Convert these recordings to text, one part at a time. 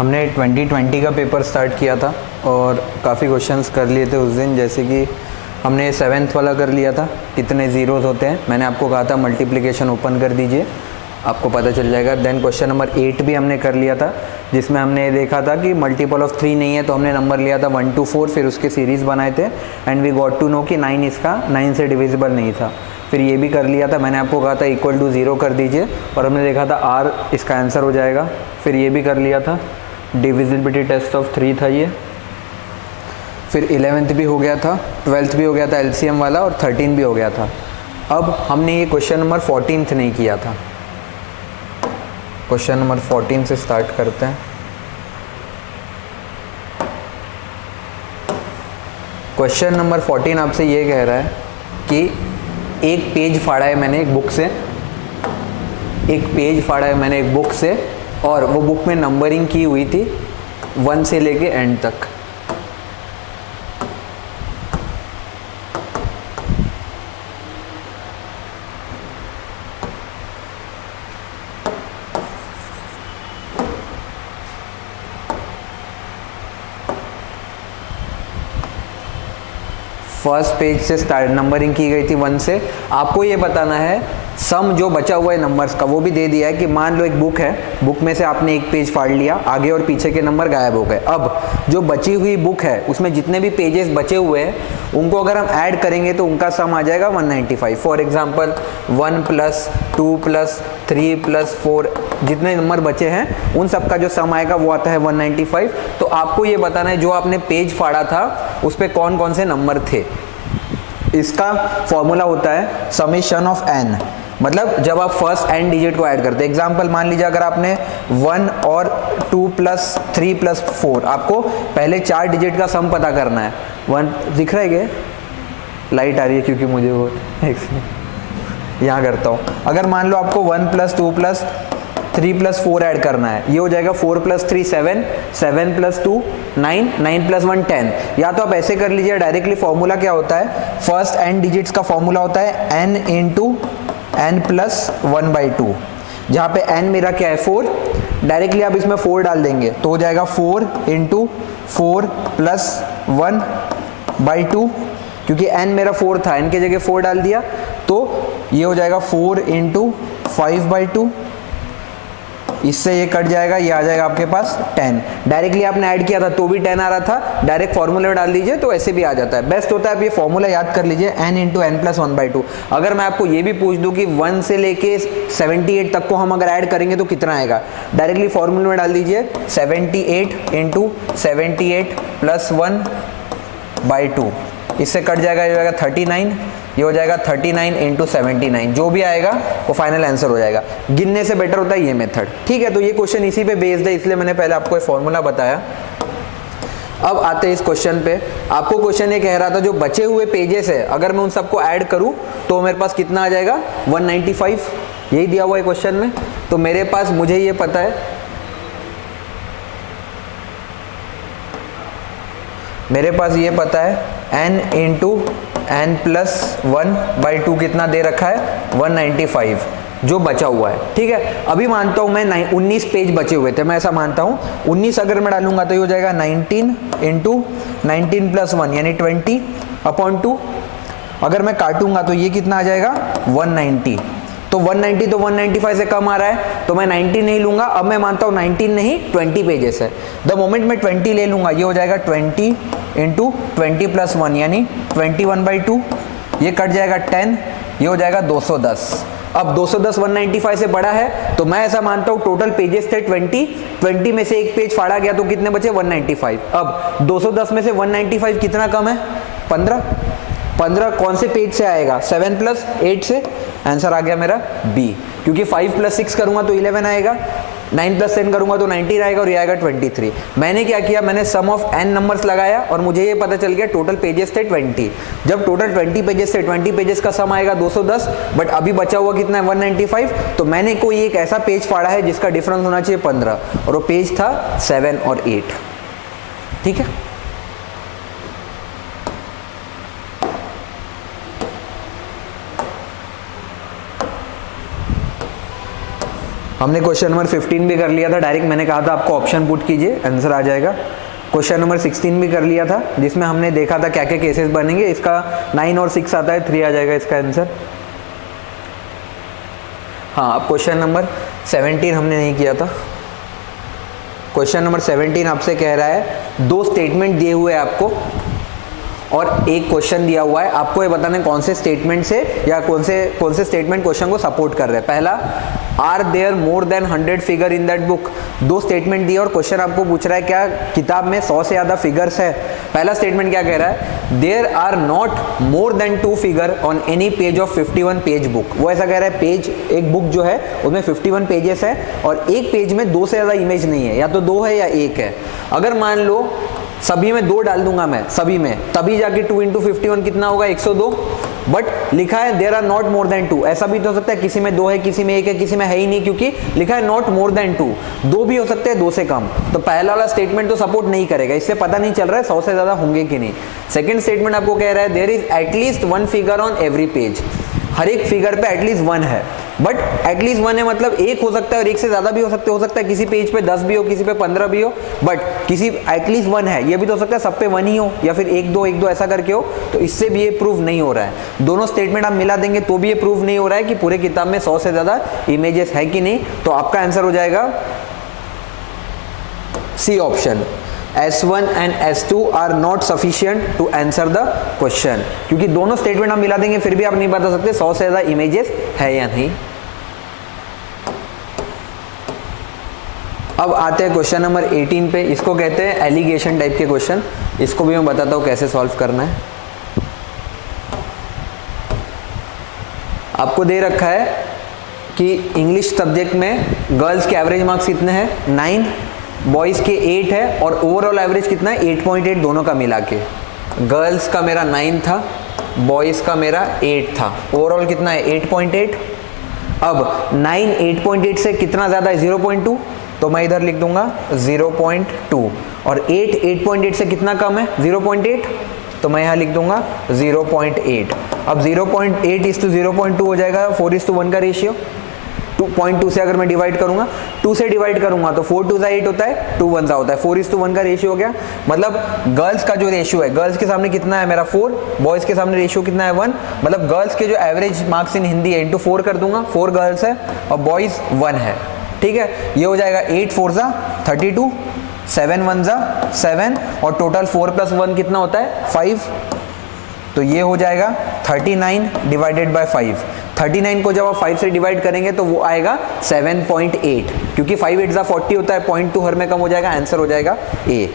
हमने 2020 का paper start किया था और काफ़ी क्वेश्चंस कर लिए थे उस दिन, जैसे कि हमने 7th वाला कर लिया था, कितने ज़ीरोज़ होते हैं। मैंने आपको कहा था मल्टीप्लिकेशन ओपन कर दीजिए, आपको पता चल जाएगा। देन क्वेश्चन नंबर 8 भी हमने कर लिया था, जिसमें हमने देखा था कि मल्टीपल ऑफ 3 नहीं है, तो हमने नंबर लिया था 1 to 4, फिर उसके सीरीज़ बनाए थे and we got to know कि 9 इसका 9 से डिविजिबल नहीं था। फिर ये भी कर लिया था, मैंने आपको कहा था इक्वल टू 0 कर दीजिए और हमने देखा था R इसका आंसर हो जाएगा। फिर ये भी कर लिया था, डिविजिबिलिटी टेस्ट ऑफ 3 था ये। फिर 11th भी हो गया था, 12th भी हो गया था LCM वाला, और 13 भी हो गया था। अब हमने ये क्वेश्चन नंबर 14th नहीं किया था। क्वेश्चन नंबर 14 से स्टार्ट करते हैं। क्वेश्चन नंबर 14 आपसे ये कह रहा है कि एक पेज फाड़ा है मैंने एक बुक से, एक पेज फाड़ा है मैंने एक बुक से, और वो बुक में नंबरिंग की हुई थी 1 से लेके एंड तक। फर्स्ट पेज से स्टार्ट नंबरिंग की गई थी 1 से। आपको ये बताना है सम जो बचा हुआ है नंबर्स का, वो भी दे दिया है कि मान लो एक बुक है, बुक में से आपने एक पेज फाड़ लिया, आगे और पीछे के नंबर गायब हो गए। अब जो बची हुई बुक है उसमें जितने भी पेजेस बचे हुए हैं उनको अगर हम ऐड करेंगे तो उनका सम आ जाएगा 195। फॉर एग्जाम्पल 1 + 2 + 3 + 4 जितने नंबर बचे हैं उन सब का जो सम आएगा वो आता है 195। तो आपको ये बताना है जो आपने पेज फाड़ा था उस पर कौन कौन से नंबर थे। इसका फॉर्मूला होता है समेशन ऑफ n, मतलब जब आप फर्स्ट n डिजिट को ऐड करते हैं। एग्जाम्पल मान लीजिए अगर आपने 1 और 2 + 3 + 4, आपको पहले 4 डिजिट का सम पता करना है। 1 दिख रहा है क्या? लाइट आ रही है क्योंकि मुझे वो यहाँ करता हूँ। अगर मान लो आपको 1 + 2 + 3 + 4 ऐड करना है, ये हो जाएगा 4 + 3 7, 7 + 2 9, 9 + 1 10। या तो आप ऐसे कर लीजिए डायरेक्टली। फॉर्मूला क्या होता है, फर्स्ट n डिजिट्स का फॉर्मूला होता है n × n + 1/2, जहाँ पे n मेरा क्या है 4। डायरेक्टली आप इसमें 4 डाल देंगे तो हो जाएगा 4 × 4 + 1/2, क्योंकि n मेरा 4 था, n की जगह 4 डाल दिया तो ये हो जाएगा 4 × 5/2। इससे ये कट जाएगा, ये आ जाएगा आपके पास 10। डायरेक्टली आपने ऐड किया था तो भी 10 आ रहा था, डायरेक्ट फॉर्मूले में डाल दीजिए तो ऐसे भी आ जाता है। बेस्ट होता है आप ये फॉर्मूला याद कर लीजिए, n × n + 1/2। अगर मैं आपको ये भी पूछ दूं कि 1 से लेके 78 तक को हम अगर ऐड करेंगे तो कितना आएगा, डायरेक्टली फॉर्मूले में डाल दीजिए 78 × 78 + 1/2। इससे कट जाएगा, ये हो जाएगा 39, ये हो जाएगा 39 × 79। जो भी आएगा वो फाइनल आंसर हो जाएगा। गिनने से बेटर होता है ये मेथड, ठीक है। तो ये क्वेश्चन इसी पे बेस्ड है, इसलिए मैंने पहले आपको ये फॉर्मूला बताया। अब आते हैं इस क्वेश्चन पे। आपको क्वेश्चन ये कह रहा था जो बचे हुए पेजेस है अगर मैं उन सबको ऐड करूं तो मेरे पास कितना आ जाएगा 195, यही दिया हुआ है क्वेश्चन में। तो मेरे पास मुझे ये पता है, मेरे पास ये पता है n × n + 1/2 कितना दे रखा है 195 जो बचा हुआ है, ठीक है। अभी मानता हूं मैं 19 पेज बचे हुए थे, मैं ऐसा मानता हूं 19 अगर मैं डालूंगा तो ये हो जाएगा 19 × 19 + 1 यानी 20/2। अगर मैं काटूंगा तो ये कितना आ जाएगा 190। तो 190 तो 195 से कम आ रहा है तो मैं 90 नहीं लूंगा। अब मैं मानता हूं 19 नहीं 20 पेजेस है। द मोमेंट मैं 20 ले लूंगा ये हो जाएगा 20 × 20 + 1 यानी 21/2। ये कट जाएगा 10, ये हो जाएगा 210। अब 210 195 से बड़ा है तो मैं ऐसा मानता हूं टोटल पेजेस थे 20 में से एक पेज फाड़ा गया तो कितने बचे 195। अब 210 में से 195 कितना कम है 15 कौन से पेज से आएगा 7 + 8 से। आंसर आ गया मेरा बी, क्योंकि 5 + 6 करूंगा तो 11 आएगा, 9 + 10 करूंगा तो 19 आएगा और ये आएगा 23। मैंने क्या किया, मैंने सम ऑफ n नंबर्स लगाया और मुझे ये पता चल गया टोटल पेजेस थे 20। जब टोटल 20 पेजेस थे, 20 पेजेस का सम आएगा 210, बट अभी बचा हुआ कितना है 195। तो मैंने कोई एक ऐसा पेज फाड़ा है जिसका डिफरेंस होना चाहिए 15 और वो पेज था 7 और 8, ठीक है। हमने क्वेश्चन नंबर 15 भी कर लिया था, डायरेक्ट मैंने कहा था आपको ऑप्शन पुट कीजिए आंसर आ जाएगा। क्वेश्चन नंबर 16 भी कर लिया था, जिसमें हमने देखा था क्या क्या केसेस बनेंगे। इसका 9 और 6 आता है, 3 आ जाएगा इसका आंसर। हाँ, अब क्वेश्चन नंबर 17 हमने नहीं किया था। क्वेश्चन नंबर 17 आपसे कह रहा है 2 स्टेटमेंट दिए हुए हैं आपको और एक क्वेश्चन दिया हुआ है, आपको ये बताना है कौन से स्टेटमेंट से या कौन से स्टेटमेंट क्वेश्चन को सपोर्ट कर रहे हैं। पहला, are there more than 100 figure in that book. 2 statement दिए और क्वेश्चन आपको पूछ रहा है क्या किताब में 100 से ज्यादा फिगर्स है। पहला स्टेटमेंट क्या कह रहा है, there are not more than 2 figure on any page of 51 page book. वो ऐसा कह रहा है पेज, एक बुक जो है उसमें 51 पेजेस है और एक पेज में 2 से ज्यादा इमेज नहीं है, या तो 2 है या 1 है। अगर मान लो सभी में 2 डाल दूंगा मैं, सभी में, तभी जाके 2 × 51 कितना होगा, 102। बट लिखा है there are not more than 2। ऐसा भी तो हो सकता है किसी में 2 है, किसी में 1 है, किसी में है ही नहीं, क्योंकि लिखा है नॉट मोर देन 2। 2 भी हो सकते हैं 2 से कम, तो पहला वाला स्टेटमेंट तो सपोर्ट नहीं करेगा, इससे पता नहीं चल रहा है 100 से ज्यादा होंगे कि नहीं। सेकंड स्टेटमेंट आपको कह रहा है there is at least 1 figure on every page. हर एक फिगर पे एटलीस्ट 1 है, बट एटलीस्ट 1 है मतलब 1 हो सकता है और 1 से ज्यादा भी हो सकता है किसी पेज पे 10 भी हो, किसी पे 15 भी हो, बट किसी एटलीस्ट 1 है। ये भी तो हो सकता है सब पे 1 ही हो, या फिर 1 2 ऐसा करके हो, तो इससे भी ये प्रूव नहीं हो रहा है। दोनों स्टेटमेंट आप मिला देंगे तो भी ये प्रूव नहीं हो रहा है कि पूरे किताब में 100 से ज्यादा इमेजेस है कि नहीं। तो आपका आंसर हो जाएगा C option, S1 and S2 are not sufficient to answer the question. क्योंकि दोनों स्टेटमेंट आप मिला देंगे फिर भी आप नहीं बता सकते 100 से ज्यादा इमेजेस है या नहीं। अब आते हैं क्वेश्चन नंबर 18 पे। इसको कहते हैं एलिगेशन टाइप के क्वेश्चन। इसको भी मैं बताता हूँ कैसे सॉल्व करना है। आपको दे रखा है कि इंग्लिश सब्जेक्ट में गर्ल्स के एवरेज मार्क्स कितने हैं, 9, बॉयज़ के 8 है और ओवरऑल एवरेज कितना है, 8.8 दोनों का मिला के। गर्ल्स का मेरा 9 था, बॉयज़ का मेरा 8 था, ओवरऑल कितना है 8.8। अब 9 8.8 से कितना ज़्यादा है, 0.2, तो मैं इधर लिख दूंगा 0.2, और 8 8.8 से कितना कम है, 0.8, तो मैं यहाँ लिख दूंगा 0.8। अब 0.8 इस टू 0.2 हो जाएगा 4:1 का रेशियो। 2.2 से अगर मैं डिवाइड करूंगा, 2 से डिवाइड करूंगा तो 4 2 8 होता है, 2 1 होता है, 4:1 का रेशियो हो गया। मतलब गर्ल्स का जो रेशियो है, गर्ल्स के सामने कितना है मेरा 4, बॉयज के सामने रेशियो कितना है 1। मतलब गर्ल्स के जो एवरेज मार्क्स इन हिंदी है इंटू 4 कर दूंगा, 4 गर्ल्स है और बॉयज 1 है। ठीक है, ये हो जाएगा 8 4 32, 7 1 7 और टोटल 4 + 1 कितना होता है 5। तो ये हो जाएगा 39 डिवाइडेड बाय 5। 39 को जब आप 5 से डिवाइड करेंगे तो वो आएगा 7.8, क्योंकि 5 8 40 होता है, 0.2 हर में कम हो जाएगा, आंसर हो जाएगा ए।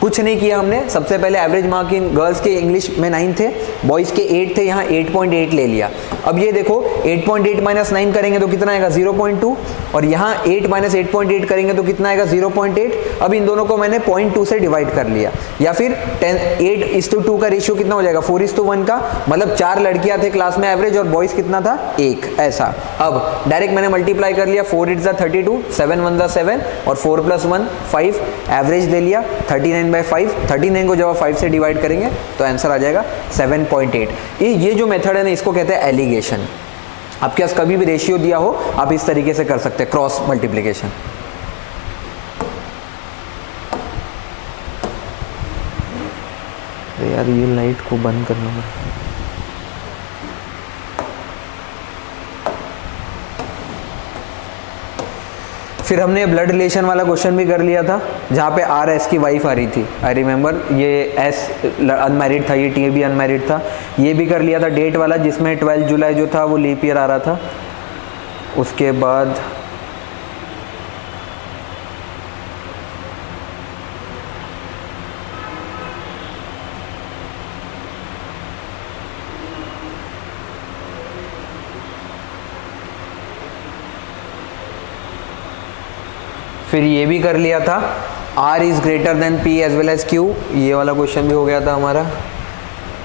कुछ नहीं किया हमने, सबसे पहले एवरेज मार्क इन गर्ल्स के इंग्लिश में 9 थे, बॉयज़ के 8 थे, यहाँ 8.8 ले लिया। अब ये देखो 8.8 - 9 करेंगे तो कितना आएगा 0.2, और यहाँ 8 - 8.8 करेंगे तो कितना आएगा 0.8। अब इन दोनों को मैंने 0.2 से डिवाइड कर लिया, या फिर 8:2 का रेशियो कितना हो जाएगा 4:1 का। मतलब 4 लड़कियां थे क्लास में एवरेज और बॉयज़ कितना था 1, ऐसा। अब डायरेक्ट मैंने मल्टीप्लाई कर लिया, 4 8 32, 7 1 7 और 4 + 1 5, एवरेज ले लिया 39/5। 39 को जब आप 5 से डिवाइड करेंगे तो आंसर आ जाएगा 7.8। ये जो मेथड है ना, इसको कहते हैं एलिगेशन। आपके पास कभी भी रेशियो दिया हो आप इस तरीके से कर सकते हैं, क्रॉस मल्टीप्लिकेशन। यार ये लाइट को बंद करना है। फिर हमने ब्लड रिलेशन वाला क्वेश्चन भी कर लिया था, जहाँ पे आर एस की वाइफ आ रही थी। आई रिमेंबर, ये एस अनमैरिड था, ये टी भी अनमैरिड था। ये भी कर लिया था डेट वाला, जिसमें 12 जुलाई जो था वो लीप ईयर आ रहा था। उसके बाद फिर ये भी कर लिया था, R is greater than P as well as Q। ये वाला क्वेश्चन भी हो गया था हमारा।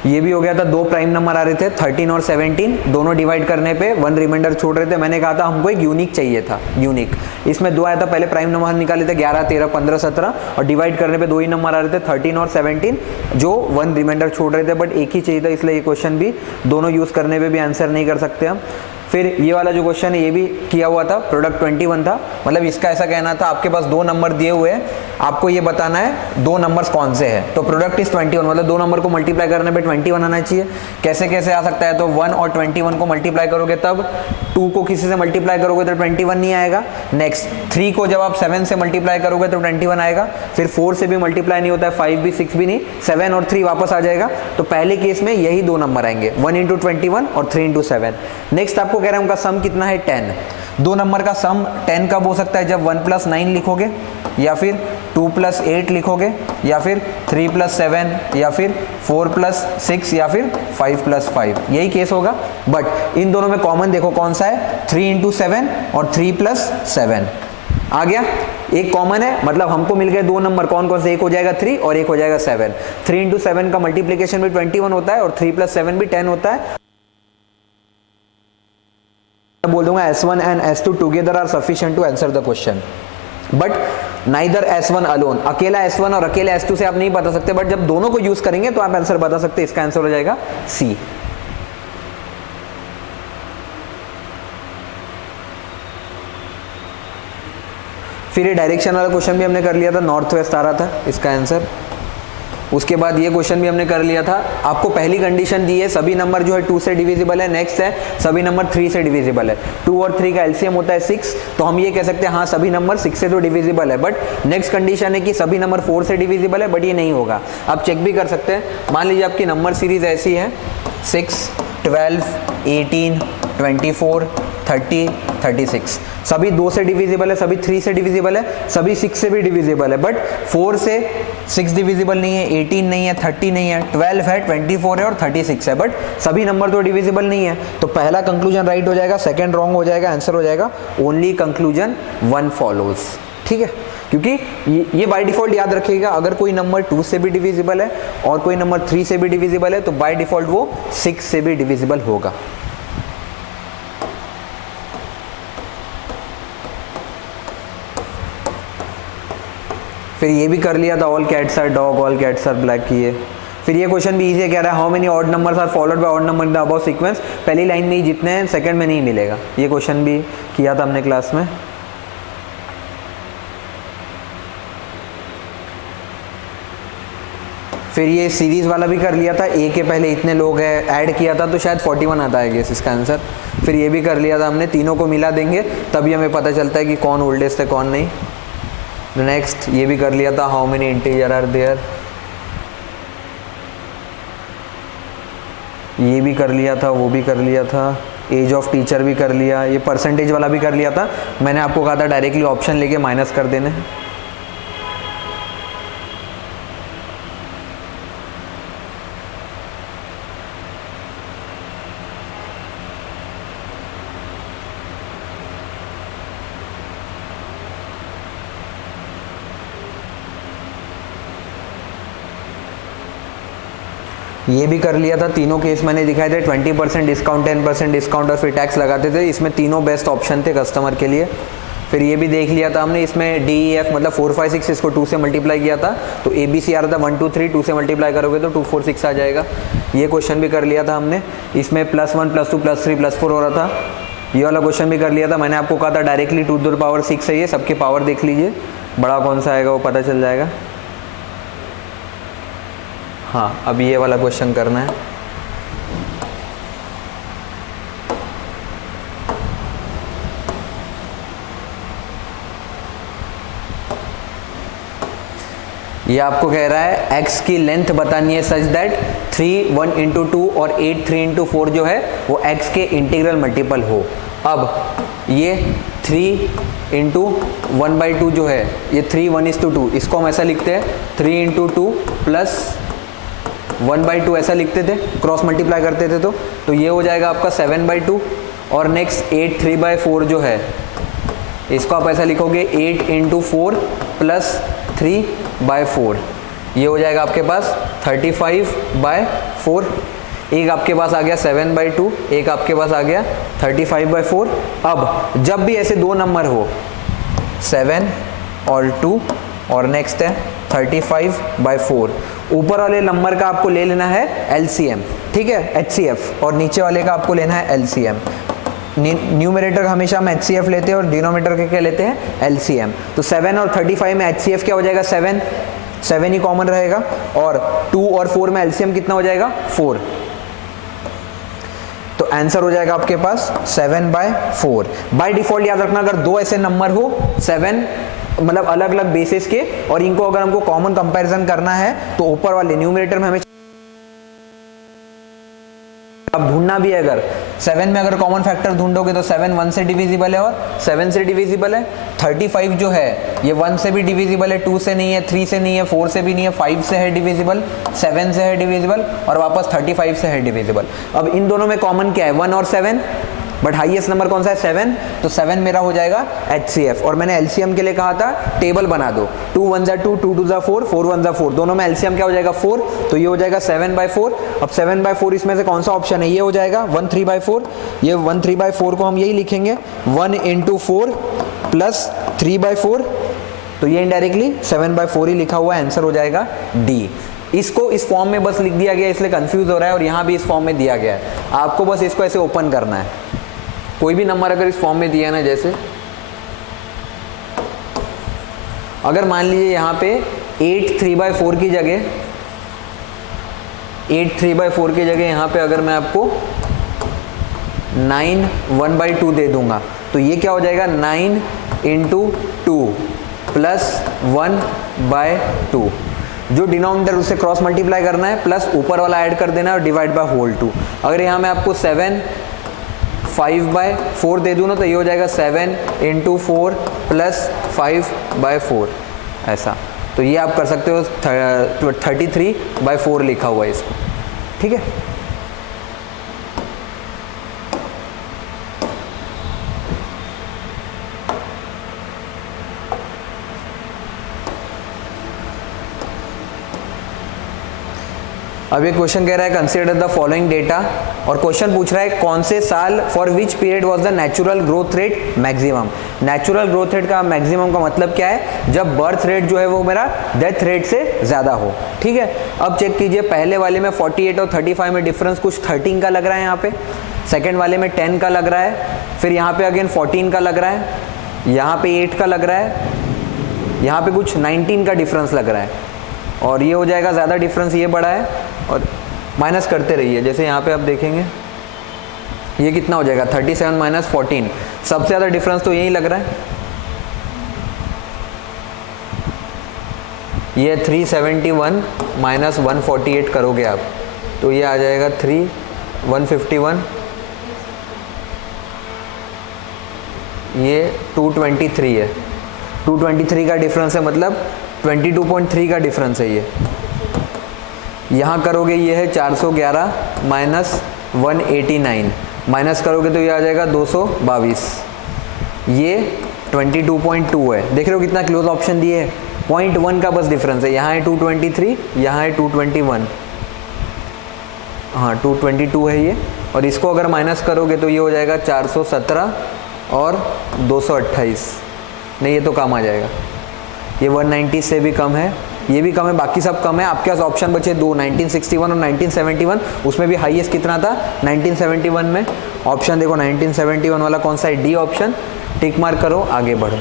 ये भी हो गया था, 2 प्राइम नंबर आ रहे थे 13 और 17, दोनों डिवाइड करने पे 1 रिमाइंडर छोड़ रहे थे। मैंने कहा था हमको एक यूनिक चाहिए था, यूनिक। इसमें 2 आया था, पहले प्राइम नंबर निकाले थे 11 13 15 17, और डिवाइड करने पे 2 ही नंबर आ रहे थे 13 और 17, जो 1 रिमाइंडर छोड़ रहे थे, बट एक ही चाहिए था, इसलिए ये क्वेश्चन भी दोनों यूज करने पे भी आंसर नहीं कर सकते हम। फिर ये वाला जो क्वेश्चन है ये भी किया हुआ था, प्रोडक्ट 21 था, मतलब इसका ऐसा कहना था आपके पास दो नंबर दिए हुए हैं, आपको ये बताना है दो नंबर्स कौन से हैं, तो प्रोडक्ट इज 21, मतलब दो नंबर को मल्टीप्लाई करने पे 21 आना चाहिए। कैसे कैसे आ सकता है, तो 1 और 21 को मल्टीप्लाई करोगे तब 2 को किसी से मल्टीप्लाई करोगे तो 21 नहीं आएगा। नेक्स्ट 3 को जब आप 7 से मल्टीप्लाई करोगे तो 21 आएगा। फिर 4 से भी मल्टीप्लाई नहीं होता है, 5 भी 6 भी नहीं, 7 और 3 वापस आ जाएगा। तो पहले केस में यही दो नंबर आएंगे, 1 इंटू 21 और 3 इंटू 7। नेक्स्ट आपको कह रहा है उनका सम कितना है, 10। दो नंबर का सम 10 कब हो सकता है, जब 1 प्लस 9 लिखोगे, या फिर 2 प्लस 8 लिखोगे, या फिर 3 प्लस 7, या फिर 4 प्लस 6, या फिर 5 प्लस 5, यही केस होगा। बट इन दोनों में कॉमन देखो कौन सा है, 3 इंटू 7 और 3 प्लस 7 आ गया। एक कॉमन है, मतलब हमको मिल गए दो नंबर, कौन कौन से, एक हो जाएगा 3 और एक हो जाएगा 7। 3 इंटू 7 का मल्टीप्लीकेशन भी 21 होता है और 3 प्लस 7 भी 10 होता है। बोल दूंगा S1 and S2 together are sufficient to answer the question, but neither S1 alone, अकेला S1 और अकेला S2 से आप नहीं बता सकते, बट जब दोनों को यूज करेंगे तो आप आंसर बता सकते हैं। इसका आंसर हो जाएगा C। फिर ये डायरेक्शन वाला क्वेश्चन भी हमने कर लिया था, नॉर्थ वेस्ट आ रहा था इसका आंसर। उसके बाद ये क्वेश्चन भी हमने कर लिया था। आपको पहली कंडीशन दी है सभी नंबर जो है 2 से डिविजिबल है, नेक्स्ट है सभी नंबर 3 से डिविजिबल है। 2 और 3 का एलसीएम होता है 6, तो हम ये कह सकते हैं हाँ सभी नंबर 6 से तो डिविजिबल है। बट नेक्स्ट कंडीशन है कि सभी नंबर 4 से डिविजिबल है, बट ये नहीं होगा। आप चेक भी कर सकते हैं, मान लीजिए आपकी नंबर सीरीज ऐसी है 6, 12, 18, 24, 30, 36, सभी 2 से डिविजिबल है, सभी 3 से डिविजिबल है, सभी 6 से भी डिविजिबल है। बट 4 से 6 डिविजिबल नहीं है, 18 नहीं है, 30 नहीं है, 12 है, 24 है और 36 है, बट सभी नंबर तो डिविजिबल नहीं है। तो पहला कंक्लूजन राइट हो जाएगा, सेकंड रॉन्ग हो जाएगा, आंसर हो जाएगा ओनली कंक्लूजन 1 फॉलोज। ठीक है, क्योंकि ये बाय डिफॉल्ट याद रखिएगा, अगर कोई नंबर 2 से भी डिविजिबल है और कोई नंबर 3 से भी डिविजिबल है तो बाय डिफॉल्ट वो 6 से भी डिविजिबल होगा। फिर ये भी कर लिया था, all cats are dog, all cats are black किए। फिर ये क्वेश्चन भी इजी है, कह रहा है how many odd numbers are followed by odd number in the above sequence. पहली लाइन में ही जितने हैं सेकंड में नहीं मिलेगा। ये क्वेश्चन भी किया था हमने क्लास में। फिर ये सीरीज वाला भी कर लिया था, ए के पहले इतने लोग हैं, ऐड किया था तो शायद 41 आता है गेस इसका आंसर। फिर ये भी कर लिया था हमने, तीनों को मिला देंगे तभी हमें पता चलता है कि कौन ओल्डेस्ट है कौन नहीं। नेक्स्ट ये भी कर लिया था, how many integer are there, ये भी कर लिया था, वो भी कर लिया था, एज ऑफ टीचर भी कर लिया, ये परसेंटेज वाला भी कर लिया था। मैंने आपको कहा था डायरेक्टली ऑप्शन लेके माइनस कर देने। ये भी कर लिया था, तीनों केस मैंने दिखाए थे, 20% डिस्काउंट, 10% डिस्काउंट और फिर टैक्स लगाते थे। इसमें तीनों बेस्ट ऑप्शन थे कस्टमर के लिए। फिर ये भी देख लिया था हमने, इसमें DEF मतलब 4 5 6 इसको 2 से मल्टीप्लाई किया था तो ABC आ रहा था 1 2 3, 2 से मल्टीप्लाई करोगे तो 2 4 6 आ जाएगा। ये क्वेश्चन भी कर लिया था हमने, इसमें +1 +2 +3 +4 हो रहा था। ये वाला क्वेश्चन भी कर लिया था, मैंने आपको कहा था डायरेक्टली 2 to the power 6 है, ये सबके पावर देख लीजिए, बड़ा कौन सा आएगा वो पता चल जाएगा। हाँ, अब ये वाला क्वेश्चन करना है। ये आपको कह रहा है x की लेंथ बतानी है सच दैट 3 1 इंटू 2 और 8 3 इंटू 4 जो है वो x के इंटीग्रल मल्टीपल हो। अब ये 3 इंटू 1/2 जो है, ये 3 1:2, इसको हम ऐसा लिखते हैं 3 इंटू 2 प्लस 1/2 ऐसा लिखते थे, क्रॉस मल्टीप्लाई करते थे तो ये हो जाएगा आपका 7/2। और नेक्स्ट 8 3/4 जो है इसको आप ऐसा लिखोगे 8 इंटू 4 प्लस 3/4, ये हो जाएगा आपके पास 35/4। एक आपके पास आ गया 7/2, एक आपके पास आ गया 35/4। अब जब भी ऐसे दो नंबर हो 7 और 2 और नेक्स्ट है 35/4, ऊपर वाले नंबर का आपको ले लेना है LCM, ठीक है, HCF, और नीचे वाले का आपको लेना है LCM। न्यूमरेटर हमेशा हम HCF लेते हैं और डिनोमिनेटर के क्या लेते हैं, LCM। तो 7 और 35 में HCF क्या हो जाएगा, 7 ही कॉमन रहेगा, और 2 और 4 में LCM कितना हो जाएगा, 4। तो आंसर हो जाएगा आपके पास 7/4। बाय डिफॉल्ट याद रखना, अगर दो ऐसे नंबर हो 7 मतलब अलग अलग बेसिस के, और इनको अगर हमको कॉमन कंपैरिजन करना है तो ऊपर वाले न्यूमरेटर में हमें अब ढूंढना भी है। अगर 7 में अगर कॉमन फैक्टर ढूंढोगे तो 7 1 से डिविजिबल है और 7 से डिविजिबल है। 35 जो है ये 1 से भी डिविजिबल है, 2 से नहीं है, 3 से नहीं है, 4 से भी नहीं है, 5 से है डिविजिबल, 7 से है डिविजिबल और वापस 35 से है डिविजिबल। अब इन दोनों में कॉमन क्या है, 1 और 7, बट हाईएस्ट नंबर कौन सा है, 7। तो 7 मेरा हो जाएगा HCF। और मैंने LCM के लिए कहा था टेबल बना दो, 2 1 जा 2, 2 2 जा 4, 4 1 जा 4, दोनों में LCM क्या हो जाएगा, 4। तो ये हो जाएगा 7/4। अब 7/4 इसमें से कौन सा ऑप्शन है, ये हो जाएगा 1 3/4। ये 1 3/4 को हम यही लिखेंगे 1 × 4 + 3/4। तो ये इनडायरेक्टली 7/4 ही लिखा हुआ है, आंसर हो जाएगा D। इसको इस फॉर्म में बस लिख दिया गया इसलिए कंफ्यूज हो रहा है, और यहाँ भी इस फॉर्म में दिया गया है, आपको बस इसको ऐसे ओपन करना है। कोई भी नंबर अगर इस फॉर्म में दिया ना, जैसे अगर मान लीजिए यहाँ पे 8 3/4 की जगह 8 3/4 की जगह यहाँ पे अगर मैं आपको 9 1/2 दे दूंगा, तो ये क्या हो जाएगा, 9 × 2 + 1/2। जो डिनोमिनेटर उससे क्रॉस मल्टीप्लाई करना है, प्लस ऊपर वाला ऐड कर देना है और डिवाइड बाय होल 2। अगर यहाँ मैं आपको 7 5/4 दे दूँ ना, तो ये हो जाएगा 7 × 4 + 5/4 ऐसा। तो ये आप कर सकते हो, 33/4 लिखा हुआ है इसको, ठीक है। अब ये क्वेश्चन कह रहा है कंसीडर द फॉलोइंग डेटा, और क्वेश्चन पूछ रहा है कौन से साल for which period was the natural growth rate maximum. Natural growth rate का मैक्सिमम का मतलब क्या है, जब बर्थ रेट जो है वो मेरा डेथ रेट से ज़्यादा हो, ठीक है। अब चेक कीजिए, पहले वाले में 48 और 35 में डिफरेंस कुछ 13 का लग रहा है यहाँ पे, सेकेंड वाले में 10 का लग रहा है, फिर यहाँ पे अगेन 14 का लग रहा है, यहाँ पे 8 का लग रहा है, यहाँ पे कुछ 19 का डिफरेंस लग रहा है, और ये हो जाएगा ज़्यादा डिफरेंस, ये बड़ा है, और माइनस करते रहिए। जैसे यहाँ पे आप देखेंगे ये कितना हो जाएगा, 37 - 14, सबसे ज़्यादा डिफरेंस तो यही लग रहा है। ये 371 - 148 करोगे आप, तो ये आ जाएगा 151, ये 223 है, 223 का डिफरेंस है, मतलब 22.3 का डिफरेंस है ये। यहाँ करोगे ये है 411 - 189, माइनस करोगे तो ये आ जाएगा 222, ये 22.2 है। देख रहे हो कितना क्लोज ऑप्शन दिए है, 0.1 का बस डिफरेंस है। यहाँ है 223, यहाँ है 221, हाँ 222 है ये, और इसको अगर माइनस करोगे तो ये हो जाएगा 417 और 228, नहीं ये तो कम आ जाएगा, ये 190 से भी कम है, ये भी कम है, बाकी सब कम है। आपके पास ऑप्शन बचे दो, 1961 और 1971, उसमें भी हाईएस्ट कितना था 1971 में। ऑप्शन देखो 1971 वाला कौन सा है, डी ऑप्शन, टिक मार्क करो, आगे बढ़ो।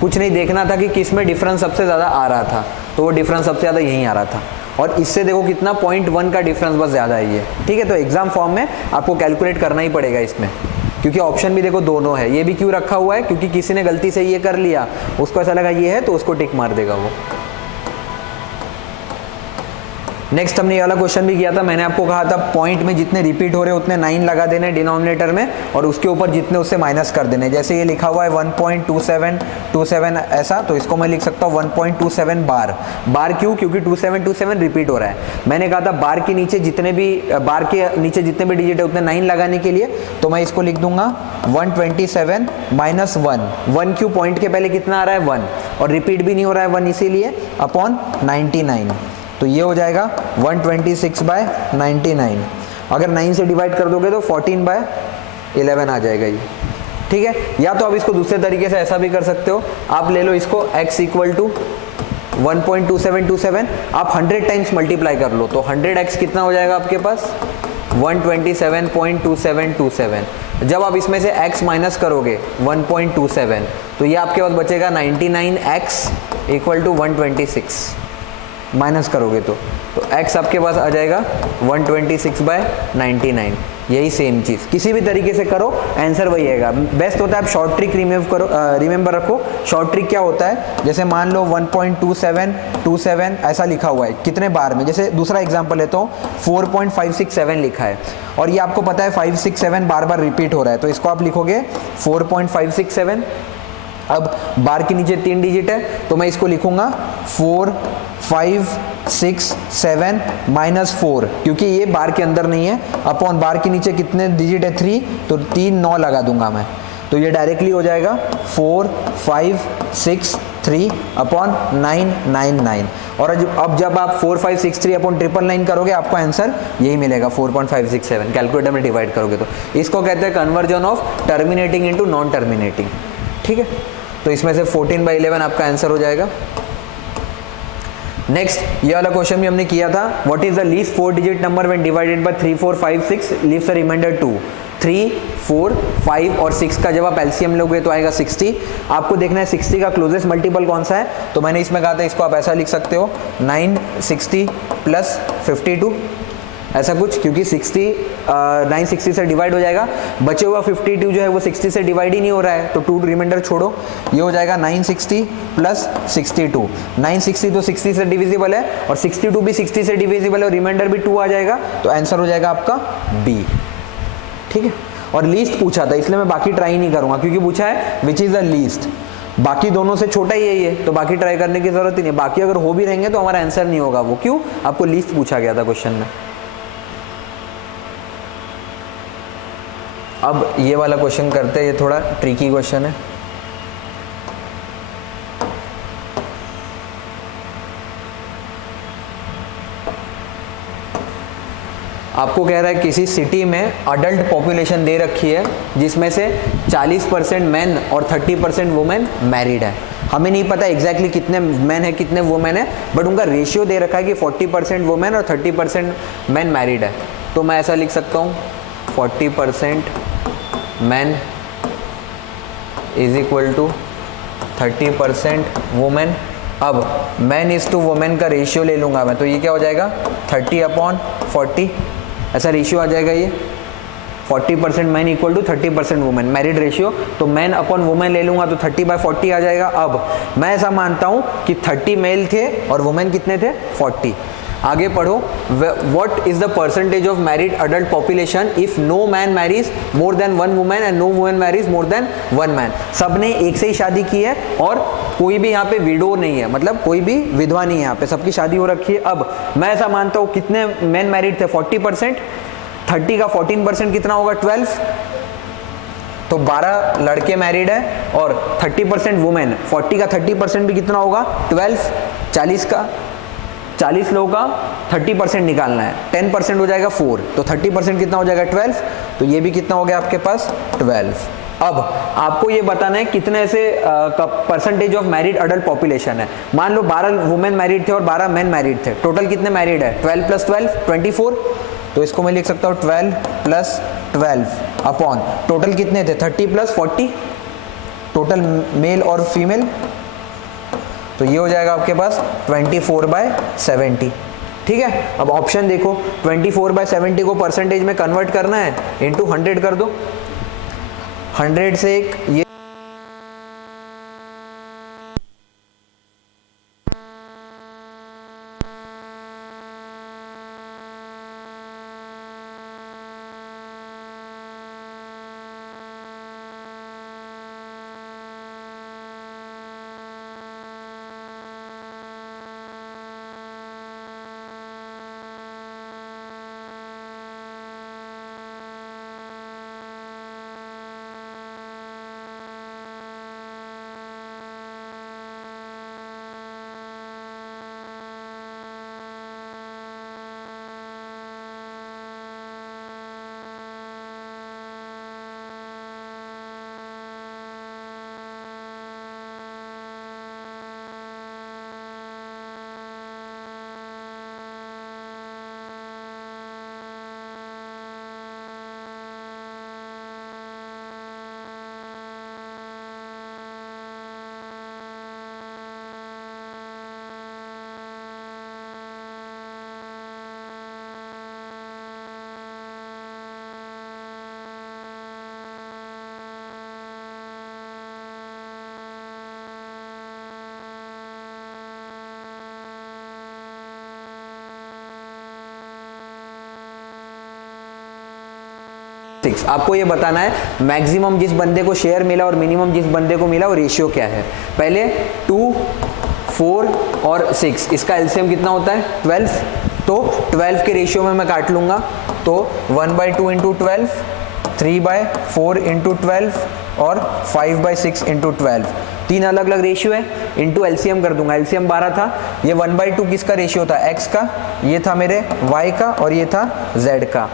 कुछ नहीं देखना था कि किस में डिफरेंस सबसे ज़्यादा आ रहा था, तो वो डिफरेंस सबसे ज़्यादा यहीं आ रहा था, और इससे देखो कितना 0.1 का डिफरेंस बस ज़्यादा है ये, ठीक है। तो एग्जाम फॉर्म में आपको कैलकुलेट करना ही पड़ेगा इसमें, क्योंकि ऑप्शन भी देखो दोनों है। ये भी क्यों रखा हुआ है, क्योंकि किसी ने गलती से ये कर लिया, उसको ऐसा लगा ये है तो उसको टिक मार देगा वो। नेक्स्ट हमने ये वाला क्वेश्चन भी किया था, मैंने आपको कहा था पॉइंट में जितने रिपीट हो रहे उतने 9 लगा देने डिनोमिनेटर में, और उसके ऊपर जितने उससे माइनस कर देने। जैसे ये लिखा हुआ है 1.2727 ऐसा, तो इसको मैं लिख सकता हूँ 1.27 बार। बार क्यों, क्योंकि 2727 रिपीट हो रहा है। मैंने कहा था बार के नीचे जितने भी डिजिट है उतने 9 लगाने के लिए, तो मैं इसको लिख दूंगा 127 - 1 क्यों, पॉइंट के पहले कितना आ रहा है 1, और रिपीट भी नहीं हो रहा है 1, इसीलिए अपॉन 99, तो ये हो जाएगा 126/99। अगर 9 से डिवाइड कर दोगे तो 14/11 आ जाएगा ये, ठीक है। या तो आप इसको दूसरे तरीके से ऐसा भी कर सकते हो, आप ले लो इसको x = 1.2727, आप 100 टाइम्स मल्टीप्लाई कर लो, तो 100x कितना हो जाएगा आपके पास 127.2727। जब आप इसमें से x माइनस करोगे 1.27 तो ये आपके पास बचेगा 99x इक्वल टू 126 माइनस करोगे तो x आपके पास आ जाएगा 126/99। यही सेम चीज़ किसी भी तरीके से करो आंसर वही आएगा। बेस्ट होता है आप शॉर्ट ट्रिक रिमेंबर रखो। शॉर्ट ट्रिक क्या होता है, जैसे मान लो 1.2727 ऐसा लिखा हुआ है कितने बार में, जैसे दूसरा एग्जांपल लेता हूँ 4.567 लिखा है और ये आपको पता है 567 बार बार रिपीट हो रहा है, तो इसको आप लिखोगे 4.567। अब बार के नीचे 3 डिजिट है तो मैं इसको लिखूंगा 4 5 6 7 -4, क्योंकि ये बार के अंदर नहीं है, अपॉन बार के नीचे कितने डिजिट है 3, तो 3 9 लगा दूंगा मैं, तो ये डायरेक्टली हो जाएगा 4 5 6 3 अपॉन 999। और अब जब आप 4 5 6 3 अपॉन 999 करोगे आपको आंसर यही मिलेगा 4.567। कैलकुलेटर में डिवाइड करोगे तो इसको कहते हैं conversion of terminating into non terminating. ठीक है, तो इसमें से 14/11 आपका आंसर हो जाएगा। नेक्स्ट ये वाला क्वेश्चन भी हमने किया था, what is the least 4 digit number when divided by 3 4 5 6 leaves a remainder 2। 3 4 5 और 6 का जब आप एलसीएम लोगे तो आएगा 60। आपको देखना है 60 का क्लोजेस्ट मल्टीपल कौन सा है, तो मैंने इसमें कहा था इसको आप ऐसा लिख सकते हो 960 + 52 ऐसा कुछ, क्योंकि 960 से डिवाइड हो जाएगा, बचे हुआ 52 जो है वो 60 से डिवाइड ही नहीं हो रहा है, तो 2 रिमाइंडर छोड़ो, ये हो जाएगा 960 + 62। 960 तो 60 से डिविजिबल है और 62 भी 60 से डिविजिबल है और रिमाइंडर भी 2 आ जाएगा, तो आंसर हो जाएगा आपका बी। ठीक है, और लीस्ट पूछा था इसलिए मैं बाकी ट्राई नहीं करूंगा, क्योंकि पूछा है विच इज द लीस्ट, बाकी दोनों से छोटा ही यही है तो बाकी ट्राई करने की जरूरत ही नहीं। बाकी अगर हो भी रहेंगे तो हमारा आंसर नहीं होगा, वो क्यों, आपको लीस्ट पूछा गया था क्वेश्चन में। अब ये वाला क्वेश्चन करते हैं, ये थोड़ा ट्रिकी क्वेश्चन है। आपको कह रहा है किसी सिटी में अडल्ट पॉपुलेशन दे रखी है जिसमें से 40% मैन और 30% वुमेन मैरिड है। हमें नहीं पता एग्जैक्टली कितने मैन है कितने वुमेन है, बट उनका रेशियो दे रखा है कि 40% वुमेन और 30% मैन मैरिड है। तो मैं ऐसा लिख सकता हूँ 40% man is equal to 30% women. अब मैन इज टू वुमेन का रेशियो ले लूँगा मैं, तो ये क्या हो जाएगा 30/40 ऐसा रेशियो आ जाएगा। ये 40% man equal to 30% women married ratio, तो मैन अपॉन वुमेन ले लूँगा तो 30/40 आ जाएगा। अब मैं ऐसा मानता हूँ कि 30 मेल थे और वुमेन कितने थे 40। आगे पढ़ो, what is the percentage of married adult population if no man marries more than 1 women and no women marries more than 1 man. सबने एक से ही शादी की है और कोई भी यहाँ पे विडो नहीं है, मतलब कोई भी विधवा नहीं है, यहाँ पे सबकी शादी हो रखी है। अब मैं ऐसा मानता हूँ कितने मैन मैरिड थे 40%, 30 का 14% कितना होगा 12, तो 12 लड़के मैरिड है और 30% वुमेन, 40 का 30% भी कितना होगा 12, 40 लोगों का 30% निकालना है, 10% हो जाएगा 4, तो 30% कितना हो जाएगा 12, तो ये भी कितना हो गया आपके पास 12। अब आपको ये बताना है कितने ऐसे percentage of married adult population है। मान लो 12 वुमेन मैरिड थे और 12 मेन मैरिड थे, टोटल कितने मैरिड है 12 + 12 24, तो इसको मैं लिख सकता हूँ 12 + 12 अपॉन टोटल कितने थे 30 + 40 टोटल मेल और फीमेल, तो ये हो जाएगा आपके पास 24/70। ठीक है, अब ऑप्शन देखो 24/70 को परसेंटेज में कन्वर्ट करना है, इंटू 100 कर दो, 100 से एक ये 6। आपको ये बताना है मैक्सिमम जिस बंदे को शेयर मिला और मिनिमम जिस बंदे को मिला वो रेशियो क्या है। पहले 2, 4 और 6, इसका एलसीएम कितना होता है 12। तो 12 के रेशियो में मैं काट लूंगा, तो 1/2 इंटू 12, 3/4 इंटू 12 और 5/6 इंटू 12, तीन अलग अलग रेशियो है। इंटू एलसीएम कर दूंगा, एलसीएम 12 था। ये 1/2 किसका रेशियो था, x का, ये था मेरे y का और ये था z का।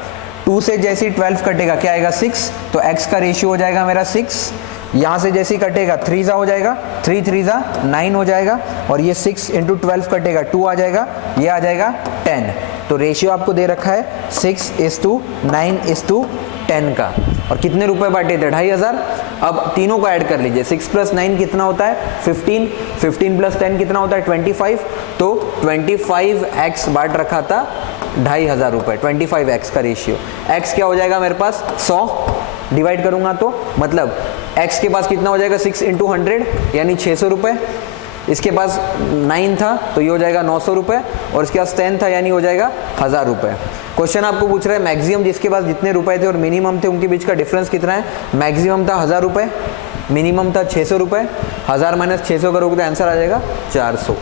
2 से जैसे 12 कटेगा क्या आएगा 6, तो x का रेशियो हो जाएगा मेरा 6। यहाँ से जैसे ही कटेगा 3 जा हो जाएगा, 3 3 जा 9 हो जाएगा और ये 6 इंटू 12 कटेगा 2 आ जाएगा, ये आ जाएगा 10। तो रेशियो आपको दे रखा है 6:9:10 का। और कितने रुपए बांटे थे 2500। अब तीनों को ऐड कर लीजिए, 6 + 9 कितना होता है 15, 15 + 10 कितना होता है 25। तो 25x बांट रखा था 2500 रुपये, 25x का रेशियो। x क्या हो जाएगा मेरे पास 100, डिवाइड करूंगा तो मतलब x के पास कितना हो जाएगा 6 × 100 यानी 600 रुपये। इसके पास 9 था तो ये हो जाएगा 900 रुपये और इसके पास 10 था यानी हो जाएगा 1000 रुपये। क्वेश्चन आपको पूछ रहा है मैक्सिमम जिसके पास जितने रुपए थे और मिनिमम थे उनके बीच का डिफरेंस कितना है। मैक्सिमम था 1000 रुपये, मिनिमम था 600 रुपये। 1000 - 600 करोगे तो आंसर आ जाएगा 400।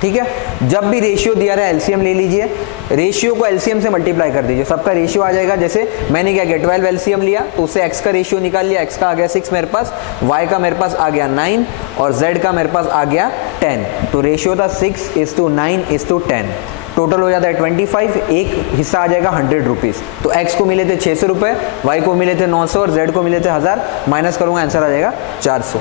ठीक है, जब भी रेशियो दिया रहा है एलसीएम ले लीजिए, रेशियो को एलसीएम से मल्टीप्लाई कर दीजिए, सबका रेशियो आ जाएगा। जैसे मैंने क्या किया 12 एलसीएम लिया तो उससे x का रेशियो निकाल लिया, x का आ गया 6 मेरे पास, y का मेरे पास आ गया 9 और z का मेरे पास आ गया 10। तो रेशियो था 6:9:10। टोटल हो जाता है 25, एक हिस्सा आ जाएगा 100 रुपीज़। तो x को मिले थे 600 रुपये, y को मिले थे 900 और z को मिले थे 1000, माइनस करूँगा आंसर आ जाएगा 400।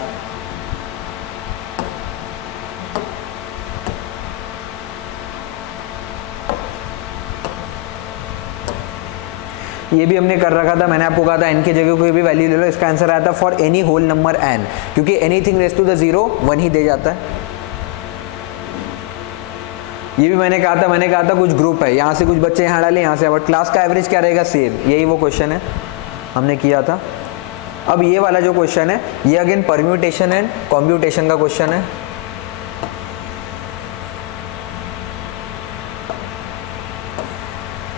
ये भी हमने कर रखा था, मैंने आपको कहा था n की जगह कोई भी वैल्यू ले लो। इसका आंसर आया था for any whole number n, क्योंकि एनीथिंग रेज टू द 0 1 ही दे जाता है। ये भी मैंने कहा था कुछ ग्रुप है, यहाँ से कुछ बच्चे यहाँ डाले, यहाँ से, बट क्लास का एवरेज क्या रहेगा सेम, यही वो क्वेश्चन है हमने किया था। अब ये वाला जो क्वेश्चन है ये अगेन परम्यूटेशन एंड कॉम्प्यूटेशन का क्वेश्चन है।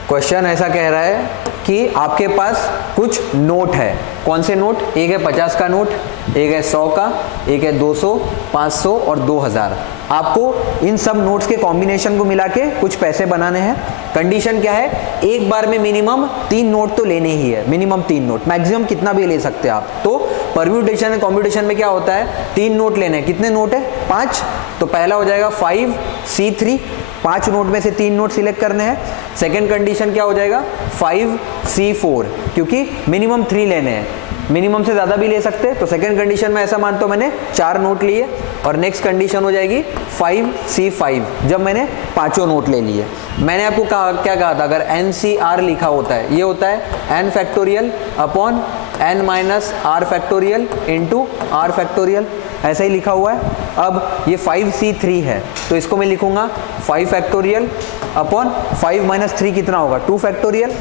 क्वेश्चन ऐसा कह रहा है कि आपके पास कुछ नोट है। कौन से नोट, एक है 50 का नोट, एक है 100 का, एक है 200, 500 और 2000। आपको इन सब नोट्स के कॉम्बिनेशन को मिला के कुछ पैसे बनाने हैं। कंडीशन क्या है, एक बार में मिनिमम 3 नोट तो लेने ही है, मिनिमम 3 नोट, मैक्सिमम कितना भी ले सकते हैं आप। तो परम्यूटेशन एंड कॉम्प्यूटेशन में क्या होता है 3 नोट लेने हैं। कितने नोट है 5, तो पहला हो जाएगा 5C3, 5 नोट में से 3 नोट सिलेक्ट करने हैं। सेकेंड कंडीशन क्या हो जाएगा 5C4, क्योंकि मिनिमम 3 लेने हैं, मिनिमम से ज़्यादा भी ले सकते हैं। तो सेकेंड कंडीशन में ऐसा मानता हूँ मैंने 4 नोट लिए और नेक्स्ट कंडीशन हो जाएगी 5C5, जब मैंने 5 नोट ले लिए। मैंने आपको क्या कहा था, अगर NCR लिखा होता है, ये होता है n factorial upon n minus r factorial into r factorial, ऐसा ही लिखा हुआ है। अब ये 5C3 है तो इसको मैं लिखूंगा 5 फैक्टोरियल अपॉन 5 - 3 कितना होगा 2 factorial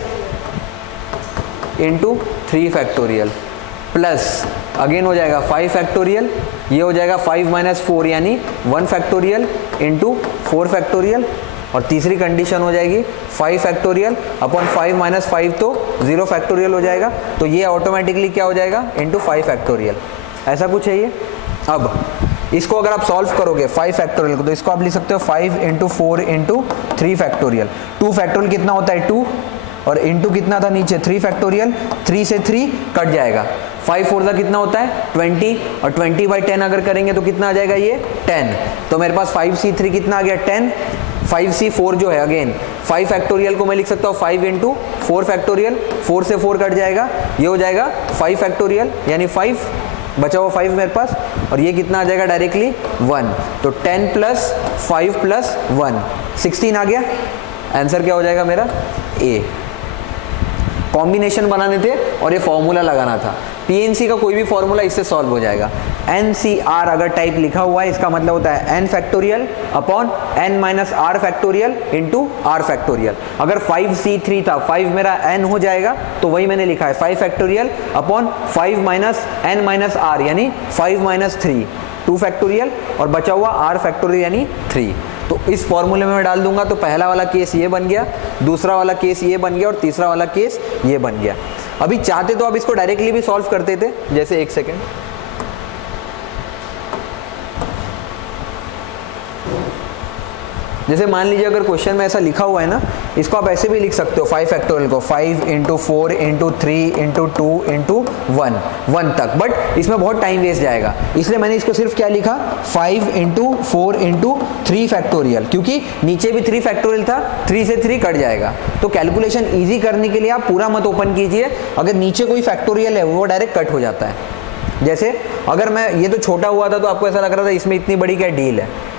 into 3 factorial plus again हो जाएगा 5 फैक्टोरियल, ये हो जाएगा 5 - 4 यानी 1 फैक्टोरियल इंटू 4 फैक्टोरियल। और तीसरी कंडीशन हो जाएगी 5 फैक्टोरियल अपॉन 5 - 5 तो 0 फैक्टोरियल हो जाएगा। तो ये ऑटोमेटिकली क्या हो जाएगा इंटू 5 फैक्टोरियल, ऐसा कुछ है ये। अब इसको अगर आप सॉल्व करोगे 5 फैक्टोरियल को, तो इसको आप लिख सकते हो 5 × 4 × 3 फैक्टोरियल। 2 फैक्टोरियल कितना होता है 2 और इंटू कितना था नीचे 3 फैक्टोरियल, 3 से 3 कट जाएगा। 5 4 कितना होता है 20 और 20/10 अगर करेंगे तो कितना आ जाएगा ये 10। तो मेरे पास 5C3 कितना आ गया 10। 5C4 जो है अगेन 5 फैक्टोरियल को मैं लिख सकता हूँ 5 × 4 फैक्टोरियल, 4 से 4 कट जाएगा, ये हो जाएगा 5 फैक्टोरियल यानी 5, बचा हुआ 5 मेरे पास, और ये कितना आ जाएगा डायरेक्टली 1। तो 10 + 5 + 1 16 आ गया। आंसर क्या हो जाएगा मेरा ए। कॉम्बिनेशन बनाने थे और ये फॉर्मूला लगाना था। पीएनसी का कोई भी फॉर्मूला इससे सॉल्व हो जाएगा। NCR अगर टाइप लिखा हुआ है इसका मतलब होता है n factorial upon n minus r factorial into r factorial. अगर 5C3 था 5 मेरा n हो जाएगा, तो वही मैंने लिखा है 5 factorial upon 5 minus n minus r यानी 5 - 3 2 फैक्टोरियल और बचा हुआ r फैक्टोरियल यानी 3। तो इस फॉर्मूले में मैं डाल दूंगा तो पहला वाला केस ये बन गया। दूसरा वाला केस ये बन गया और तीसरा वाला केस ये बन गया। अभी चाहते तो आप इसको डायरेक्टली भी सॉल्व करते थे, जैसे एक सेकेंड, जैसे मान लीजिए अगर क्वेश्चन में ऐसा लिखा हुआ है ना, इसको आप ऐसे भी लिख सकते हो 5 फैक्टोरियल को 5 इंटू 4 इंटू 3 इंटू 2 इंटू 1 तक, बट इसमें बहुत टाइम वेस्ट जाएगा, इसलिए मैंने इसको सिर्फ क्या लिखा 5 इंटू 4 इंटू 3 फैक्टोरियल, क्योंकि नीचे भी 3 फैक्टोरियल था, 3 से 3 कट जाएगा। तो कैलकुलेशन ईजी करने के लिए आप पूरा मत ओपन कीजिए, अगर नीचे कोई फैक्टोरियल है वो डायरेक्ट कट हो जाता है। जैसे अगर मैं ये तो छोटा हुआ था तो आपको ऐसा लग रहा था इसमें इतनी बड़ी क्या डील है।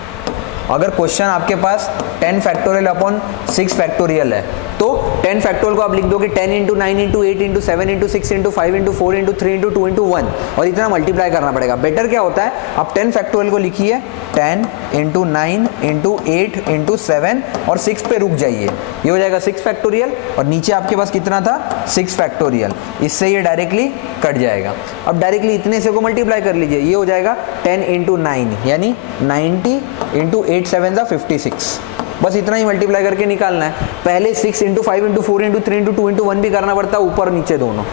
अगर क्वेश्चन आपके पास 10 फैक्टोरियल अपॉन 6 फैक्टोरियल है तो 10 फैक्टोरियल को आप लिख दोगे 10 into 9 into 8 into 7 into 6 into 5 into 4 into 3 into 2 into 1 और इतना मल्टीप्लाई करना पड़ेगा। बेटर क्या होता है, आप 10 फैक्टोरियल को लिखिए 10 इंटू 9 इंटू 8 इंटू 7 और 6 पे रुक जाइए, ये हो जाएगा 6 फैक्टोरियल और नीचे आपके पास कितना था 6 फैक्टोरियल, इससे ये डायरेक्टली कट जाएगा। अब डायरेक्टली इतने से को मल्टीप्लाई कर लीजिए, ये हो जाएगा 10 इंटू 9 यानी 90 इंटू 8 7 दा 56, बस इतना ही मल्टीप्लाई करके निकालना है। पहले 6 into 5 into 4 into 3 into 2 into 1 भी करना पड़ता है, ऊपर नीचे दोनों,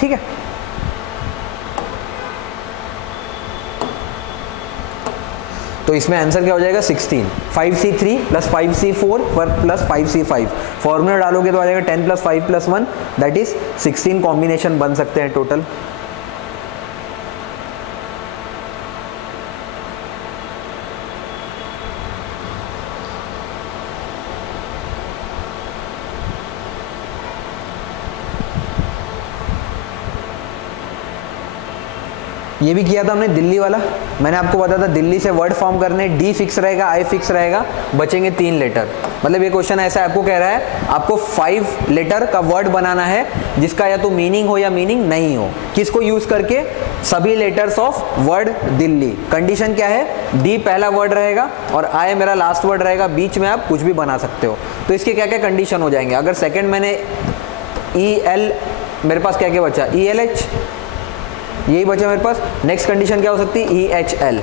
ठीक है। तो इसमें आंसर क्या हो जाएगा 16, 5C3 plus 5C4 plus 5C5, formula डालोगे तो आ जाएगा 10 plus 5 plus 1 that is 16 combination बन सकते हैं टोटल। ये भी किया था हमने दिल्ली वाला, मैंने आपको बताया था दिल्ली से वर्ड फॉर्म करने, डी फिक्स रहेगा, आई फिक्स रहेगा, बचेंगे 3 लेटर। मतलब ये क्वेश्चन ऐसा है, आपको कह रहा है आपको 5 लेटर का वर्ड बनाना है जिसका या तो मीनिंग हो या मीनिंग नहीं हो। किसको यूज करके, सभी letters of word Delhi. Condition क्या है, डी पहला वर्ड रहेगा और आई मेरा लास्ट वर्ड रहेगा, बीच में आप कुछ भी बना सकते हो। तो इसके क्या क्या कंडीशन हो जाएंगे, अगर सेकेंड मैंने EL, मेरे पास क्या क्या बचा, ELH यही बचा मेरे पास। नेक्स्ट कंडीशन क्या हो सकती है, EHL,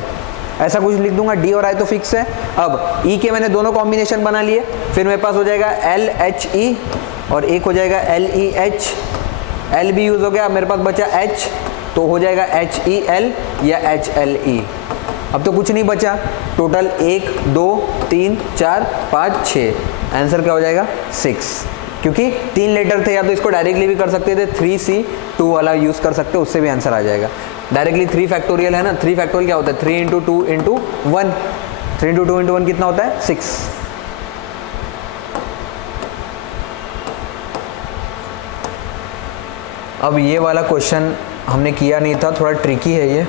ऐसा कुछ लिख दूंगा, डी और आई तो फिक्स है। अब ई के मैंने दोनों कॉम्बिनेशन बना लिए, फिर मेरे पास हो जाएगा LHE और एक हो जाएगा LEH, L भी यूज हो गया, मेरे पास बचा H तो हो जाएगा HEL या HLE। अब तो कुछ नहीं बचा, टोटल 1 2 3 4 5 6, आंसर क्या हो जाएगा 6, क्योंकि 3 लेटर थे। या तो इसको डायरेक्टली भी कर सकते थे, 3C2 वाला यूज कर सकते हो, उससे भी आंसर आ जाएगा। डायरेक्टली 3 फैक्टोरियल है ना, 3 फैक्टोरियल क्या होता है 3 इंटू 2 इंटू 1, 3 इंटू 2 इंटू 1 कितना होता है 6। अब ये वाला क्वेश्चन हमने किया नहीं था, थोड़ा ट्रिकी है ये।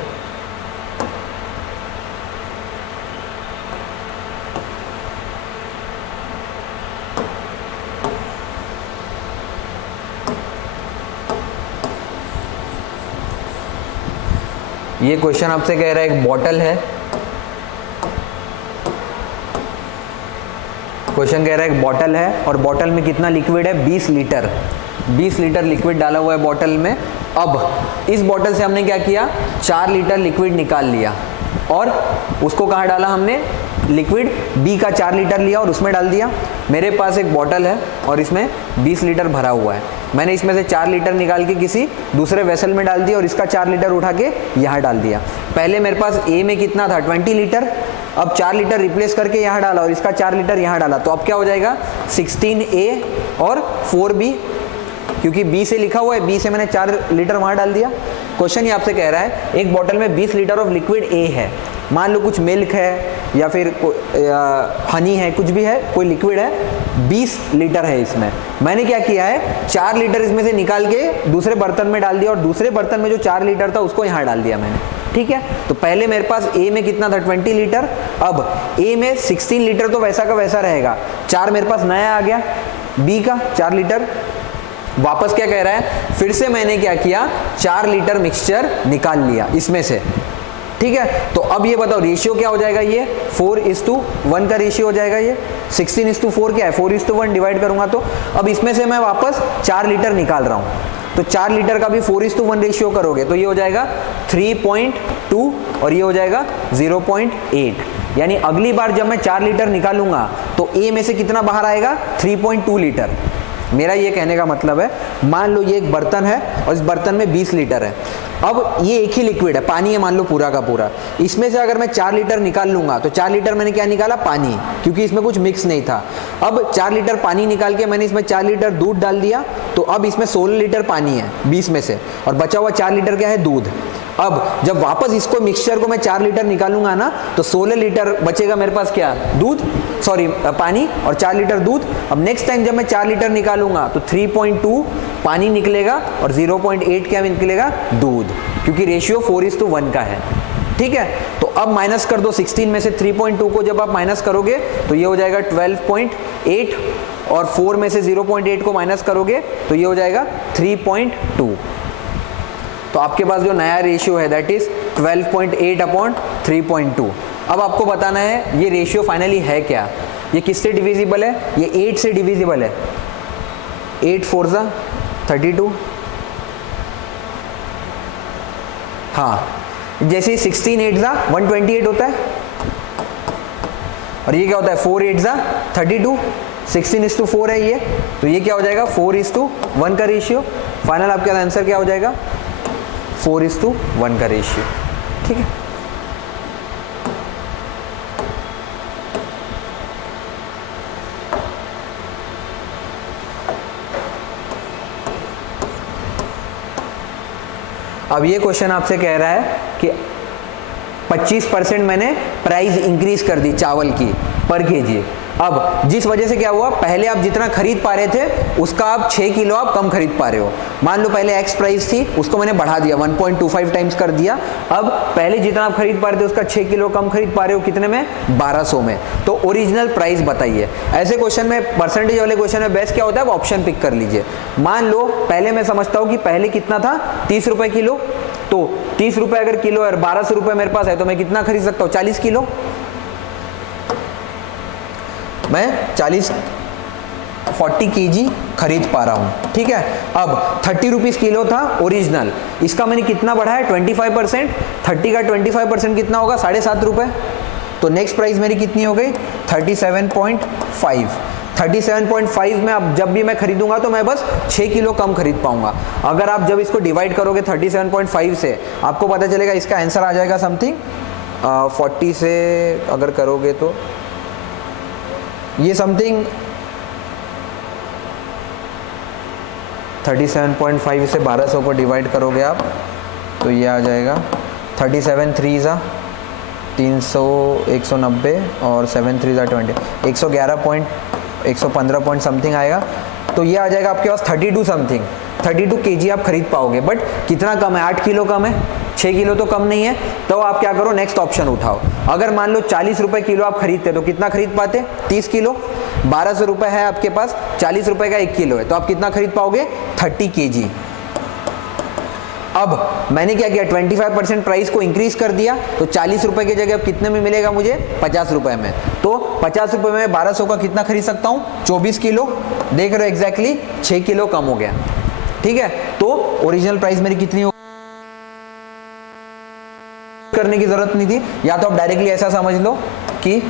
ये क्वेश्चन आपसे कह रहा है एक बॉटल है, क्वेश्चन कह रहा है एक बॉटल है और बॉटल में कितना लिक्विड है 20 लीटर, 20 लीटर लिक्विड डाला हुआ है बॉटल में। अब इस बॉटल से हमने क्या किया, 4 लीटर लिक्विड निकाल लिया और उसको कहाँ डाला हमने, लिक्विड बी का 4 लीटर लिया और उसमें डाल दिया। मेरे पास एक बॉटल है और इसमें 20 लीटर भरा हुआ है, मैंने इसमें से 4 लीटर निकाल के किसी दूसरे वेसल में डाल दिया और इसका 4 लीटर उठा के यहाँ डाल दिया। पहले मेरे पास ए में कितना था 20 लीटर, अब 4 लीटर रिप्लेस करके यहाँ डाला और इसका 4 लीटर यहाँ डाला, तो अब क्या हो जाएगा 16A और 4B, क्योंकि बी से लिखा हुआ है, बी से मैंने 4 लीटर वहाँ डाल दिया। क्वेश्चन ये आपसे कह रहा है एक बॉटल में 20 लीटर ऑफ लिक्विड ए है, मान लो कुछ मिल्क है या फिर हनी है, कुछ भी है, कोई लिक्विड है, 20 लीटर है इसमें। मैंने क्या किया है 4 लीटर इसमें से निकाल के दूसरे बर्तन में डाल दिया और दूसरे बर्तन में जो 4 लीटर था उसको यहाँ डाल दिया मैंने, ठीक है। तो पहले मेरे पास ए में कितना था 20 लीटर, अब ए में 16 लीटर तो वैसा का वैसा रहेगा, 4 मेरे पास नया आ गया, बी का 4 लीटर वापस क्या कह रहा है, फिर से मैंने क्या किया 4 लीटर मिक्सचर निकाल लिया इसमें से, ठीक है। तो अब ये बताओ रेशियो क्या हो जाएगा, ये 4:1 का रेशियो हो जाएगा, ये 16:4 क्या है 4:1 डिवाइड करूंगा तो अब इसमें से मैं वापस 4 लीटर निकाल रहा हूं, तो 4 लीटर का भी 4:1 रेशियो करोगे तो ये हो जाएगा 3.2 और ये हो जाएगा 0.8। यानी अगली बार जब मैं 4 लीटर निकालूंगा तो ए में से कितना बाहर आएगा, 3.2 लीटर। मेरा ये कहने का मतलब है, मान लो ये एक बर्तन है और इस बर्तन में 20 लीटर है। अब ये एक ही लिक्विड है, पानी है मान लो पूरा का पूरा। इसमें से अगर मैं 4 लीटर निकाल लूंगा तो 4 लीटर मैंने क्या निकाला, पानी, क्योंकि इसमें कुछ मिक्स नहीं था। अब 4 लीटर पानी निकाल के मैंने इसमें 4 लीटर दूध डाल दिया, तो अब इसमें 16 लीटर पानी है 20 में से, और बचा हुआ 4 लीटर क्या है, दूध। अब जब वापस इसको मिक्सचर को मैं 4 लीटर निकालूंगा ना, तो 16 लीटर बचेगा मेरे पास क्या, दूध, सॉरी पानी, और 4 लीटर दूध। अब नेक्स्ट टाइम जब मैं 4 लीटर निकालूंगा तो 3.2 पानी निकलेगा और 0.8 क्या निकलेगा, दूध, क्योंकि रेशियो 4:1 का है। ठीक है, तो अब माइनस कर दो 16 में से 3.2 को, जब आप माइनस करोगे तो ये हो जाएगा 12.8, और 4 में से 0.8 को माइनस करोगे तो ये हो जाएगा 3.2। तो आपके पास जो नया रेशियो है दैट इज 12.8/3.2। अब आपको बताना है ये रेशियो फाइनली है क्या, ये किससे डिविजिबल है, ये 8 से डिविजिबल है। 8 4 जा 32, हाँ, जैसे 16 8 जा 128 होता है, और ये क्या होता है 4 8 जा 32, 16:4 है ये, तो ये क्या हो जाएगा 4:1 का रेशियो। फाइनल आपका आंसर क्या हो जाएगा, 4:1 का रेशियो। ठीक है, अब ये क्वेश्चन आपसे कह रहा है कि 25% मैंने प्राइस इंक्रीज कर दी चावल की पर केजी। अब जिस वजह से क्या हुआ, पहले आप जितना खरीद पा रहे थे उसका आप 6 किलो आप कम खरीद पा रहे हो। मान लो पहले एक्स प्राइस थी, उसको मैंने बढ़ा दिया 1.25 टाइम्स कर दिया। अब पहले जितना आप खरीद पा रहे थे उसका 6 किलो कम खरीद पा रहे हो, कितने में, 1200 में। तो ओरिजिनल प्राइस बताइए। ऐसे क्वेश्चन में, परसेंटेज वाले क्वेश्चन में बेस्ट क्या होता है, आप ऑप्शन पिक कर लीजिए। मान लो पहले मैं समझता हूँ कि पहले कितना था, 30 रुपए किलो, तो 30 रुपए अगर किलो है, 1200 रुपए मेरे पास है, तो मैं कितना खरीद सकता हूँ, 40 किलो। मैं 40 केजी खरीद पा रहा हूं। ठीक है, अब 30 रुपीज किलो था ओरिजिनल, इसका मैंने कितना बढ़ाया, 25%। 30 का 25% कितना होगा, 7.5 रुपए। तो नेक्स्ट प्राइस मेरी कितनी हो गई, 37.5। 37.5 में अब जब भी मैं खरीदूंगा तो मैं बस 6 किलो कम खरीद पाऊंगा। अगर आप जब इसको डिवाइड करोगे 37.5 से, आपको पता चलेगा इसका आंसर आ जाएगा समथिंग 40 से अगर करोगे तो ये समथिंग 37.5 से 1200 को डिवाइड करोगे आप तो ये आ जाएगा 37 3 ज़ा 300 190 और 7 3 ज़ा 20 115 पॉइंट समथिंग आएगा। तो ये आ जाएगा आपके पास 32 समथिंग, 32 केजी आप खरीद पाओगे। बट कितना कम है, 8 किलो कम है, 6 किलो तो कम नहीं है। तो आप क्या करो, नेक्स्ट ऑप्शन उठाओ। अगर मान लो 40 रुपए किलो आप खरीदते तो कितना खरीद पाते, 30 किलो। 1200 रुपए है आपके पास, 40 रुपए का 1 किलो है, तो आप कितना खरीद पाओगे, 30 केजी। अब मैंने क्या किया, 25% प्राइस को इंक्रीज कर दिया, तो 40 रुपए की जगह अब कितने में मिलेगा मुझे, 50 रुपए में। तो 50 रुपए में 1200 का कितना खरीद सकता हूँ, 24 किलो। देख रहे हो एग्जैक्टली 6 किलो कम हो गया। ठीक है, तो ओरिजिनल प्राइस मेरी कितनी हो, करने की जरूरत नहीं थी। या तो आप डायरेक्टली ऐसा समझ लो कि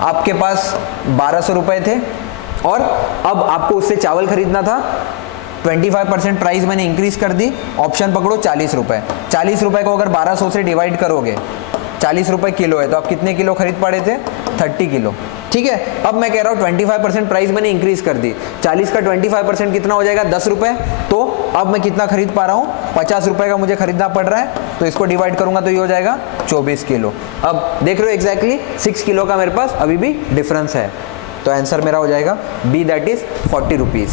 आपके पास 1200 रुपए थे और अब आपको उससे चावल खरीदना था, 25% प्राइस मैंने इंक्रीज कर दी, ऑप्शन पकड़ो 40 रुपए। 40 रुपए को अगर 1200 से डिवाइड करोगे, 40 रुपए किलो है, तो आप कितने किलो खरीद पड़े थे, 30 किलो। ठीक है, अब मैं कह रहा हूँ 25% प्राइस मैंने इंक्रीज कर दी, 40 का 25% कितना हो जाएगा, 10 रुपए। तो अब मैं कितना खरीद पा रहा हूँ, 50 रुपए का मुझे खरीदना पड़ रहा है, तो इसको डिवाइड करूंगा तो ये हो जाएगा 24 किलो। अब देख रहे हो एग्जैक्टली 6 किलो का मेरे पास अभी भी डिफरेंस है। तो आंसर मेरा हो जाएगा बी, दैट इज 40 रुपीज।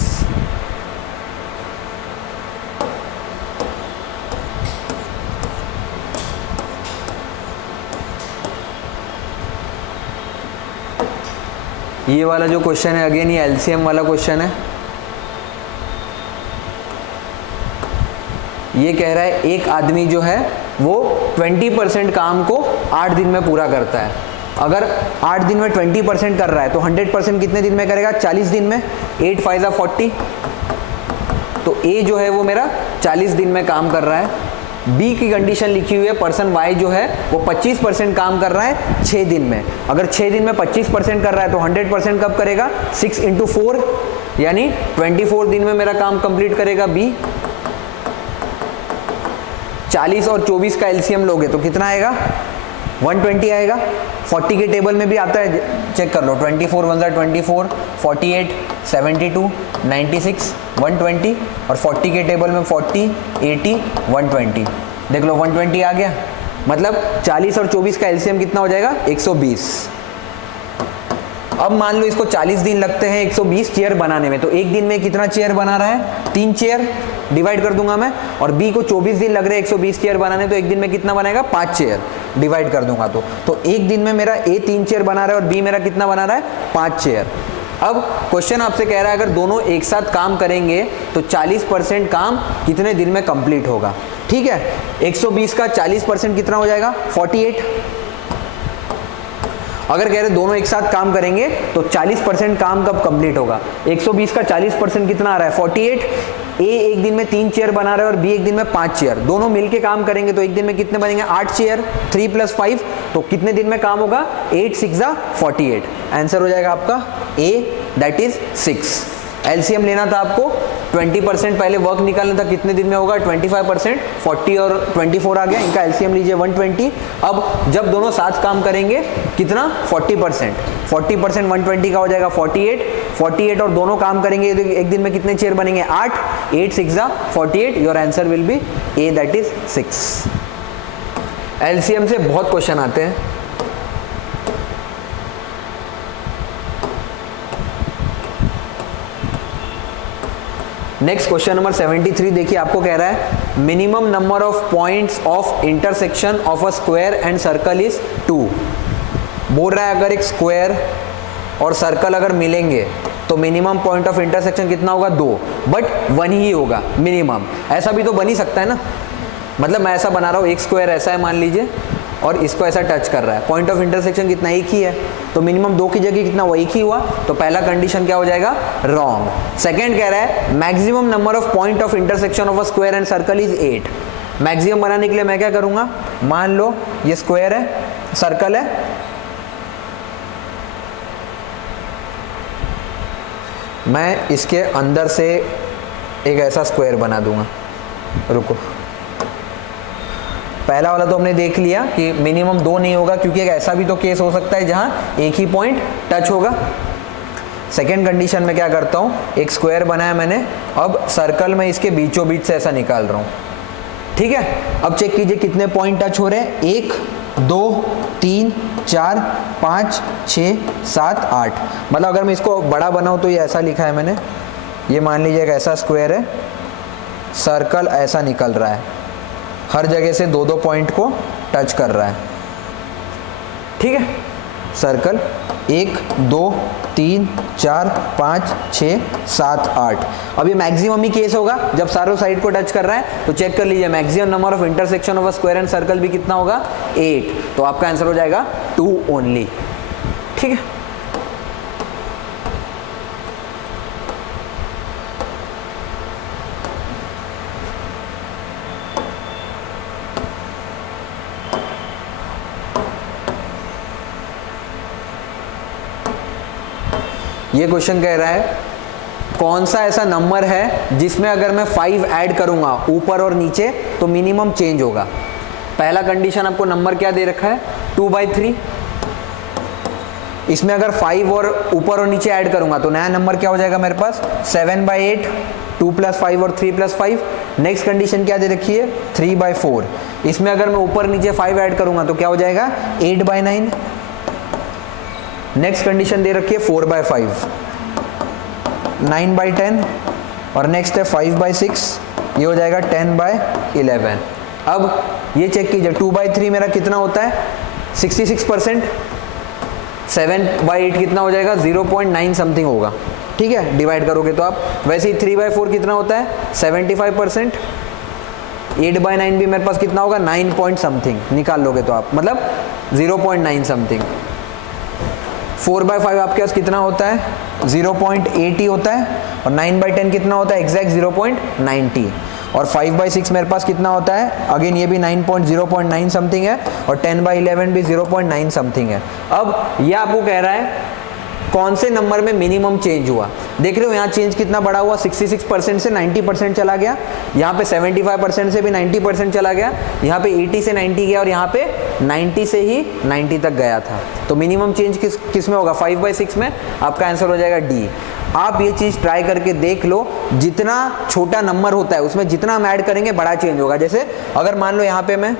ये वाला जो क्वेश्चन है अगेन ये एलसीएम वाला क्वेश्चन है। ये कह रहा है एक आदमी जो है वो 20% काम को 8 दिन में पूरा करता है। अगर 8 दिन में 20% कर रहा है तो 100% कितने दिन में करेगा, 40 दिन में। 8 5 ज़ा 40। तो ए जो है वो मेरा 40 दिन में काम कर रहा है। बी की कंडीशन लिखी हुई है, पर्सन वाई जो है वो 25% काम कर रहा है 6 दिन में। अगर 6 दिन में 25% कर रहा है तो 100% कब करेगा? 6 × 4 यानी 24 दिन में मेरा काम कंप्लीट करेगा बी। 40 और 24 का एलसीएम लोगे तो कितना आएगा? 120 आएगा। 40 के टेबल में भी आता है, चेक कर लो। 24 × 1 = 24, 48, 72, 96, 120 और 40 के टेबल में 40, 80, 120। देख लो 120 आ गया। मतलब 40 और 24 का एलसीएम कितना हो जाएगा? 120। अब मान लो इसको 40 दिन लगते हैं 120 चेयर बनाने में, तो एक दिन में कितना चेयर बना रहा है? 3 चेयर। डिवाइड कर दूंगा मैं। और बी को 24 दिन लग रहे हैं 120 चेयर बनाने, तो एक दिन में कितना बनाएगा? 5 चेयर। डिवाइड कर दूंगा तो एक दिन में मेरा ए 3 चेयर बना रहा है और बी मेरा कितना बना रहा है? 5 चेयर। अब क्वेश्चन आपसे कह रहा है अगर दोनों एक साथ काम करेंगे तो 40% काम कितने दिन में कंप्लीट होगा? ठीक है, 120 का 40% कितना हो जाएगा? 48। अगर कह रहे दोनों एक साथ काम करेंगे तो 40% काम कब कंप्लीट होगा? 120 का 40% कितना आ रहा है? 48। ए एक दिन में 3 चेयर बना रहा है और बी एक दिन में 5 चेयर। दोनों मिलके काम करेंगे तो एक दिन में कितने बनेंगे? 8 चेयर। 3 + 5 तो कितने दिन में काम होगा? 8 × 6 = 48। आंसर हो जाएगा आपका ए, दैट इज 6। एलसीएम लेना था आपको, 20% पहले वर्क निकालना था, कितने दिन में होगा? 25%। 40 और 24 आ गया, इनका एलसीएम लीजिए 120। अब जब दोनों साथ काम करेंगे कितना? 40%। 40% 120 का हो जाएगा 48। 48 और दोनों काम करेंगे तो एक दिन में कितने चेयर बनेंगे? 8। 8 × 6 = 48। Your answer will be A, that is 6। LCM से बहुत क्वेश्चन आते हैं। नेक्स्ट क्वेश्चन नंबर 73 देखिए, आपको कह रहा है minimum number of points of intersection of a square and circle is 2। बोल रहा है अगर एक स्क्वायर और सर्कल अगर मिलेंगे तो मिनिमम पॉइंट ऑफ इंटरसेक्शन कितना होगा? 2, बट 1 ही होगा मिनिमम। ऐसा भी तो बन ही सकता है ना। मतलब मैं ऐसा बना रहा हूँ, एक स्क्वायर ऐसा है मान लीजिए और इसको ऐसा टच कर रहा है, पॉइंट ऑफ इंटरसेक्शन कितना? 1 ही है, तो मिनिमम 2 की जगह कितना? वो 1 ही हुआ। तो पहला कंडीशन क्या हो जाएगा? रॉन्ग। सेकंड कह रहा है maximum number of point of intersection of a square and circle is 8। Maximum बनाने के लिए मैं क्या करूंगा? मान लो ये स्क्वायर है, सर्कल है, मैं इसके अंदर से एक ऐसा स्क्वायर बना दूंगा। रुको, पहला वाला तो हमने देख लिया कि मिनिमम 2 नहीं होगा, क्योंकि एक ऐसा भी तो केस हो सकता है जहां एक ही पॉइंट टच होगा। सेकेंड कंडीशन में क्या करता हूं? एक स्क्वायर बनाया मैंने, अब सर्कल में इसके बीचों बीच से ऐसा निकाल रहा हूं। ठीक है, अब चेक कीजिए कितने पॉइंट टच हो रहे हैं? 1, 2, 3, 4, 5, 6, 7, 8। मतलब अगर मैं इसको बड़ा बनाऊं तो ये ऐसा लिखा है मैंने, ये मान लीजिए एक ऐसा स्क्वायर है, सर्कल ऐसा निकल रहा है, हर जगह से 2-2 पॉइंट को टच कर रहा है। ठीक है, सर्कल 1, 2, 3, 4, 5, 6, 7, 8। अब ये मैक्सिमम ही केस होगा जब सारों साइड को टच कर रहा है। तो चेक कर लीजिए maximum number of intersection of a square and circle भी कितना होगा? 8। तो आपका आंसर हो जाएगा 2 ओनली। ठीक है, ये क्वेश्चन कह रहा है कौन सा ऐसा नंबर है जिसमें अगर मैं 5 ऐड करूंगा ऊपर और नीचे तो मिनिमम चेंज होगा। पहला कंडीशन आपको नंबर क्या दे रखा है? 2/3। इसमें अगर 5 और ऊपर और नीचे ऐड करूंगा तो नया नंबर क्या हो जाएगा मेरे पास? 7/8। 2 + 5 और 3 + 5। नेक्स्ट कंडीशन क्या दे रखी है? 3/4। इसमें अगर मैं ऊपर नीचे 5 ऐड करूंगा तो क्या हो जाएगा? 8/9। नेक्स्ट कंडीशन दे रखी है 4/5, 9/10 और नेक्स्ट है 5/6, ये हो जाएगा 10/11। अब ये चेक कीजिए 2/3 मेरा कितना होता है? 66%। 7/8 कितना हो जाएगा? 0.9 समथिंग होगा। ठीक है, डिवाइड करोगे तो आप। वैसे ही 3/4 कितना होता है? 75%। 8/9 भी मेरे पास कितना होगा? 9 पॉइंट समथिंग निकाल लोगे तो आप, मतलब 0.9 समथिंग। 4/5 आपके पास कितना होता है? 0.8 ही होता है। और 9/10 कितना होता है? एग्जैक्ट 0.90। और 5/6 मेरे पास कितना होता है, अगेन ये भी 9.0.9 समथिंग है, और 10/11 भी 0.9 समथिंग है। अब ये आपको कह रहा है कौन से नंबर में मिनिमम चेंज हुआ। देख रहे हो यहाँ चेंज कितना बड़ा हुआ, 66% से 90% चला गया, यहाँ पे 75% से भी 90% चला गया, यहाँ पे 80 से 90 गया, और यहाँ पे 90 से ही 90 तक गया था। तो मिनिमम चेंज किस में होगा, 5/6 में। आपका आंसर हो जाएगा डी। आप ये चीज़ ट्राई करके देख लो, जितना छोटा नंबर होता है उसमें जितना हम ऐड करेंगे बड़ा चेंज होगा। जैसे अगर मान लो यहाँ पे मैं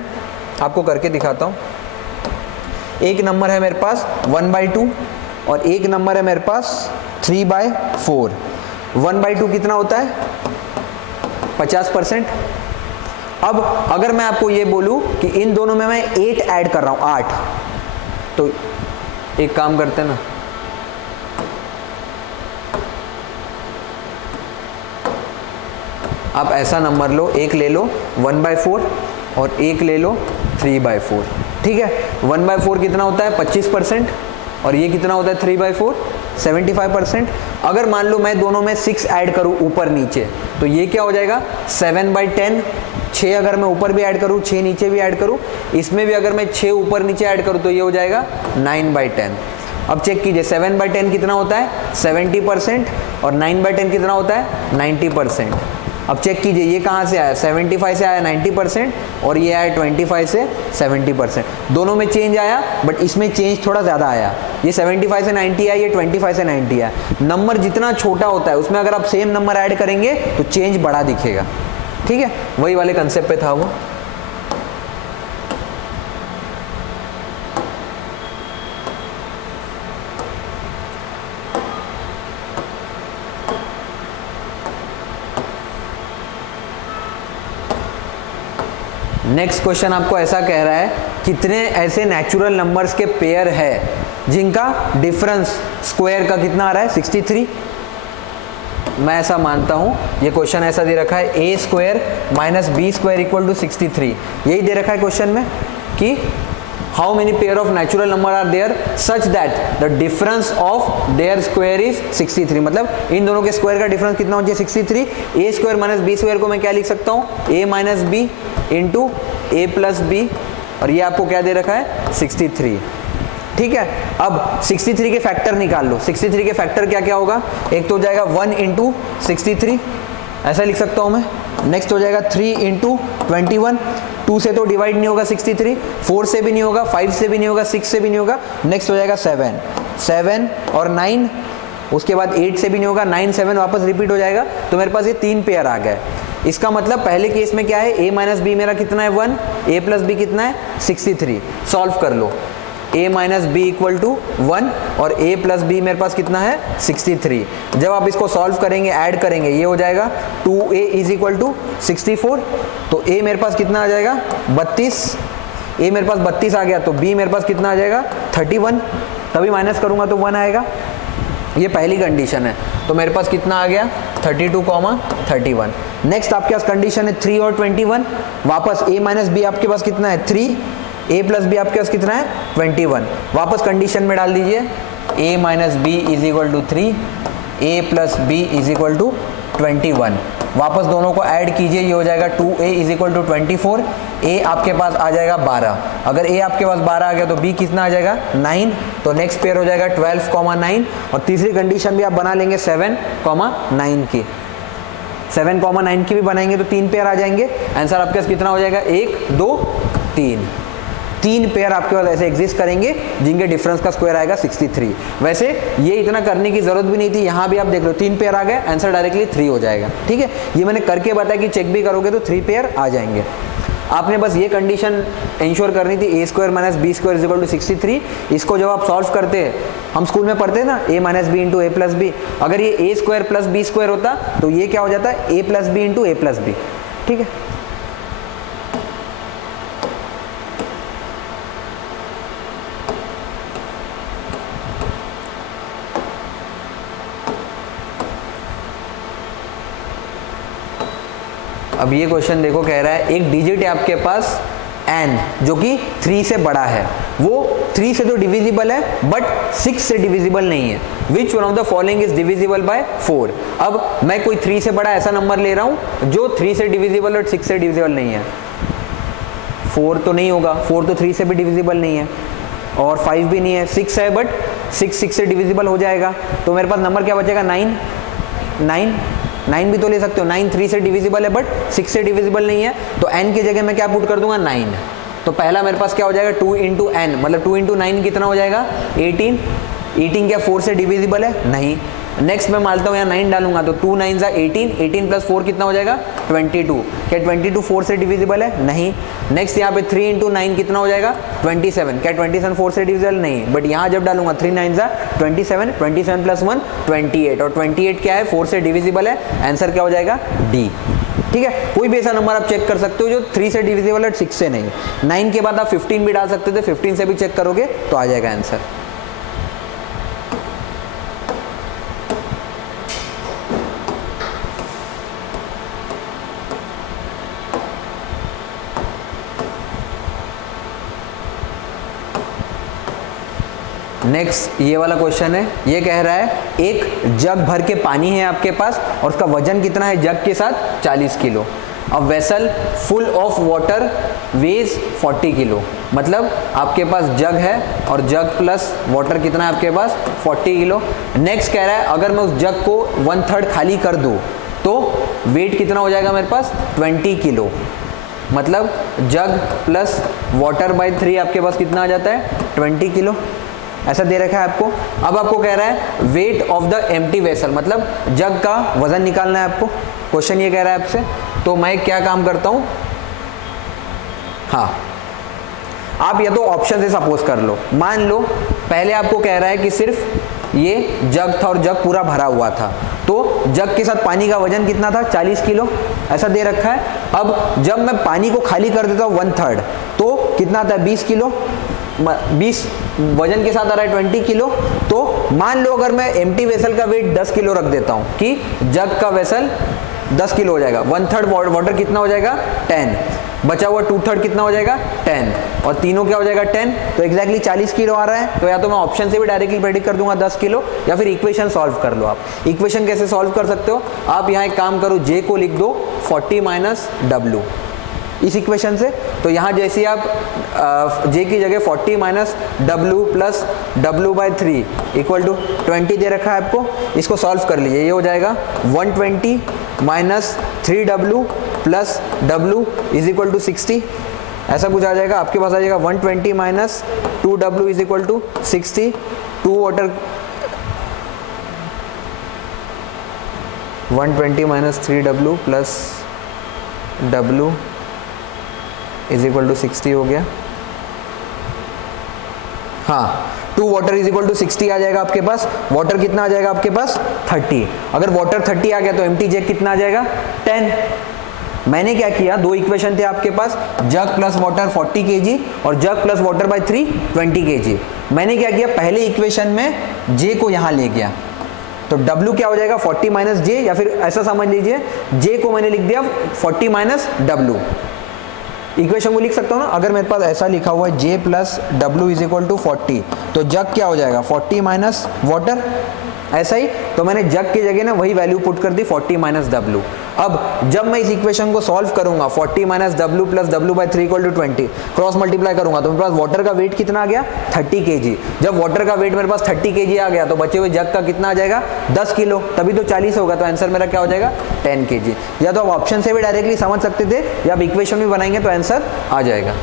आपको करके दिखाता हूँ, एक नंबर है मेरे पास 1/2 और एक नंबर है मेरे पास 3/4। 1/2 कितना होता है, 50%। अब अगर मैं आपको ये बोलूं कि इन दोनों में मैं 8 ऐड कर रहा हूं, 8, तो एक काम करते हैं ना, आप ऐसा नंबर लो, एक ले लो 1/4 और एक ले लो 3/4, ठीक है। 1/4 कितना होता है, 25%, और ये कितना होता है 3/4, 75%। अगर मान लो मैं दोनों में 6 ऐड करूं ऊपर नीचे, तो ये क्या हो जाएगा 7/10। 6 अगर मैं ऊपर भी ऐड करूं, 6 नीचे भी ऐड करूं, इसमें भी अगर मैं 6 ऊपर नीचे ऐड करूं तो ये हो जाएगा 9/10। अब चेक कीजिए, 7/10 कितना होता है 70%, और 9/10 कितना होता है 90%। अब चेक कीजिए ये कहाँ से आया, 75 से आया 90%, और ये आया 25 से 70%। दोनों में चेंज आया, बट इसमें चेंज थोड़ा ज़्यादा आया। ये 75 से 90 आया, ये 25 से 90 आया। नंबर जितना छोटा होता है उसमें अगर आप सेम नंबर ऐड करेंगे तो चेंज बड़ा दिखेगा, ठीक है। वही वाले कंसेप्ट पे था वो। नेक्स्ट क्वेश्चन आपको ऐसा कह रहा है, कितने ऐसे नेचुरल नंबर्स के पेयर है जिनका डिफरेंस स्क्वायर का कितना आ रहा है 63। मैं ऐसा मानता हूं, ये क्वेश्चन ऐसा दे रखा है a² - b² = 63। यही दे रखा है क्वेश्चन में कि how many pair of natural number are there such that the difference of their square is 63। मतलब इन दोनों के स्क्वायर का डिफरेंस कितना हो जाए 63। a² - b² को मैं क्या लिख सकता हूँ, a - b into a + b, और ये आपको क्या दे रखा है 63, ठीक है। अब 63 के फैक्टर निकाल लो। 63 के फैक्टर क्या क्या होगा, एक तो हो जाएगा 1 × 63, ऐसा लिख सकता हूँ मैं। नेक्स्ट हो जाएगा 3 × 21, 2 से तो डिवाइड नहीं होगा 63, 4 से भी नहीं होगा, 5 से भी नहीं होगा, 6 से भी नहीं होगा। नेक्स्ट हो जाएगा 7 और 9, उसके बाद 8 से भी नहीं होगा, 9 7 वापस रिपीट हो जाएगा। तो मेरे पास ये 3 पेयर आ गए। इसका मतलब पहले केस में क्या है, a - b मेरा कितना है 1, a + b कितना है 63। सॉल्व कर लो, a - b = 1 और a + b मेरे पास कितना है 63। जब आप इसको सॉल्व करेंगे, ऐड करेंगे, ये हो जाएगा 2a = 64। तो a मेरे पास कितना आ जाएगा 32, a मेरे पास 32 आ गया, तो b मेरे पास कितना आ जाएगा 31। तभी माइनस करूंगा तो 1 आएगा। ये पहली कंडीशन है। तो मेरे पास कितना आ गया 32,31। नेक्स्ट आपके पास कंडीशन है 3 और 21। वापस a - b आपके पास कितना है 3, a + b आपके पास कितना है 21। वापस कंडीशन में डाल दीजिए, a - b = 3, a + b = 21। वापस दोनों को ऐड कीजिए, ये हो जाएगा 2a = 24, a आपके पास आ जाएगा 12। अगर a आपके पास 12 आ गया तो b कितना आ जाएगा 9। तो नेक्स्ट पेयर हो जाएगा 12,9, और तीसरी कंडीशन भी आप बना लेंगे 7,9 की। 7,9 की भी बनाएंगे तो 3 पेयर आ जाएंगे। आंसर आपके पास कितना हो जाएगा 1 2 3। 3 पेयर आपके पास ऐसे एग्जिस्ट करेंगे जिनके डिफरेंस का स्क्वायर आएगा 63। वैसे ये इतना करने की जरूरत भी नहीं थी, यहाँ भी आप देख लो 3 पेयर आ गए, आंसर डायरेक्टली 3 हो जाएगा, ठीक है। ये मैंने करके बताया कि चेक भी करोगे तो 3 पेयर आ जाएंगे। आपने बस ये कंडीशन इंश्योर करनी थी, a² - b² = 63। इसको जब आप सॉल्व करते हैं, हम स्कूल में पढ़ते हैं ना, a - b × a + b, अगर ये a² + b² होता तो ये क्या हो जाता है a + b × a + b, ठीक है। अब ये क्वेश्चन देखो, कह रहा है एक डिजिट है आपके पास n जो कि 3 से बड़ा है, वो 3 से तो डिविजिबल है बट 6 से डिविजिबल नहीं है। Which one of the following is divisible by 4। अब मैं कोई 3 से बड़ा ऐसा नंबर ले रहा हूं जो 3 से डिविजिबल और 6 से डिविजिबल नहीं है। 4 तो नहीं होगा, 4 तो 3 से भी डिविजिबल नहीं है और 5 भी नहीं है। 6 है बट 6 से डिविजिबल हो जाएगा, तो मेरे पास नंबर क्या बचेगा 9 भी तो ले सकते हो। 9 3 से डिविजिबल है बट 6 से डिविजिबल नहीं है, तो n की जगह मैं क्या पुट कर दूंगा 9। तो पहला मेरे पास क्या हो जाएगा 2 इंटू n, मतलब 2 इंटू 9 कितना हो जाएगा 18। 18 क्या 4 से डिविजिबल है? नहीं। नेक्स्ट मैं मानता हूँ यहाँ 9 डालूंगा तो 2 9 जा 18, 18 प्लस 4 कितना हो जाएगा 22। क्या 22 4 से डिविजिबल है? नहीं। नेक्स्ट यहाँ पे 3 इंटू 9 कितना हो जाएगा 27। क्या 27 4 से डिविजिबल? नहीं। बट यहाँ जब डालूंगा 3 9 जा 27, 27 प्लस 1 28, और 28 क्या है 4 से डिविजिबल है। आंसर क्या हो जाएगा डी। ठीक है, कोई भी ऐसा नंबर आप चेक कर सकते हो जो 3 से डिविजिबल है 6 से नहीं। 9 के बाद आप 15 भी डाल सकते थे, 15 से भी चेक करोगे तो आ जाएगा आंसर। नेक्स्ट ये वाला क्वेश्चन है, ये कह रहा है एक जग भर के पानी है आपके पास और उसका वजन कितना है जग के साथ 40 kilo. A vessel full of water veg 40 kilo. मतलब आपके पास जग है और जग प्लस वाटर कितना है आपके पास 40 किलो। नेक्स्ट कह रहा है अगर मैं उस जग को 1/3 खाली कर दूं तो वेट कितना हो जाएगा मेरे पास 20 किलो। मतलब जग प्लस वाटर बाय 3 आपके पास कितना आ जाता है 20 किलो। ऐसा दे रखा है आपको। अब आपको कह रहा है weight of the empty vessel, मतलब जग का वजन निकालना है आपको। क्वेश्चन ये कह रहा है आपसे, तो मैं क्या काम करता हूं, हाँ आप या तो ऑप्शन से सपोज कर लो। मान लो पहले आपको कह रहा है कि सिर्फ ये जग था और जग पूरा भरा हुआ था, तो जग के साथ पानी का वजन कितना था 40 किलो, ऐसा दे रखा है। अब जब मैं पानी को खाली कर देता हूँ 1/3 तो कितना आता है 20 किलो। 20 वजन के साथ आ रहा है 20 किलो। तो मान लो अगर मैं एम्प्टी वेसल का वेट 10 किलो रख देता हूं कि जग का वेसल 10 किलो हो जाएगा, 1/3 वाटर कितना हो जाएगा 10, बचा हुआ 2/3 कितना हो जाएगा 10, और तीनों क्या हो जाएगा 10, तो एग्जैक्टली 40 किलो आ रहा है। तो या तो मैं ऑप्शन से भी डायरेक्टली प्रेडिक्ट कर दूंगा 10 किलो, या फिर इक्वेशन सॉल्व कर लो। आप इक्वेशन कैसे सॉल्व कर सकते हो, आप यहाँ एक काम करो, जे को लिख दो 40 माइनस डब्ल्यू इस इक्वेशन से। तो यहाँ जैसे आप जे की जगह 40 minus W plus W by 3 equal to 20 दे रखा है आपको, इसको सॉल्व कर लीजिए। ये हो जाएगा 120 minus 3w plus w is equal to 60, ऐसा कुछ आ जाएगा। आपके पास आ जाएगा 120 minus 2w is equal to 60, 2 water 120 minus 3w plus w is equal to 60 हो गया। हाँ 2 वाटर इज इक्वल टू 60 आ जाएगा आपके पास। वाटर कितना आ जाएगा आपके पास 30। अगर वाटर 30 आ गया तो एम्प्टी जग कितना आ जाएगा 10। मैंने क्या किया, दो इक्वेशन थे आपके पास, जग प्लस वाटर 40 kg और जग प्लस वाटर बाय 3 20 kg। मैंने क्या किया, पहले इक्वेशन में जे को यहां ले गया, तो W क्या हो जाएगा 40 माइनस जे, या फिर ऐसा समझ लीजिए जे को मैंने लिख दिया 40 माइनस W। इक्वेशन को लिख सकता हूँ ना, अगर मेरे पास ऐसा लिखा हुआ है J plus W is equal to 40, तो जग क्या हो जाएगा 40 माइनस वाटर, ऐसा ही। तो मैंने जग की जगह ना वही वैल्यू पुट कर दी 40 माइनस डब्ल्यू। अब जब मैं इस इक्वेशन को सॉल्व करूंगा 40 minus W plus W by 3 equal to 20 cross multiply करूंगा तो मेरे पास वाटर का वेट कितना आ गया 30 kg। जब वाटर का वेट मेरे पास 30 kg आ गया तो बचे हुए जग का कितना आ जाएगा 10 किलो, तभी तो 40 होगा। तो आंसर मेरा क्या हो जाएगा 10 kg। या तो आप ऑप्शन से भी डायरेक्टली समझ सकते थे, या आप इक्वेशन भी बनाएंगे तो आंसर आ जाएगा।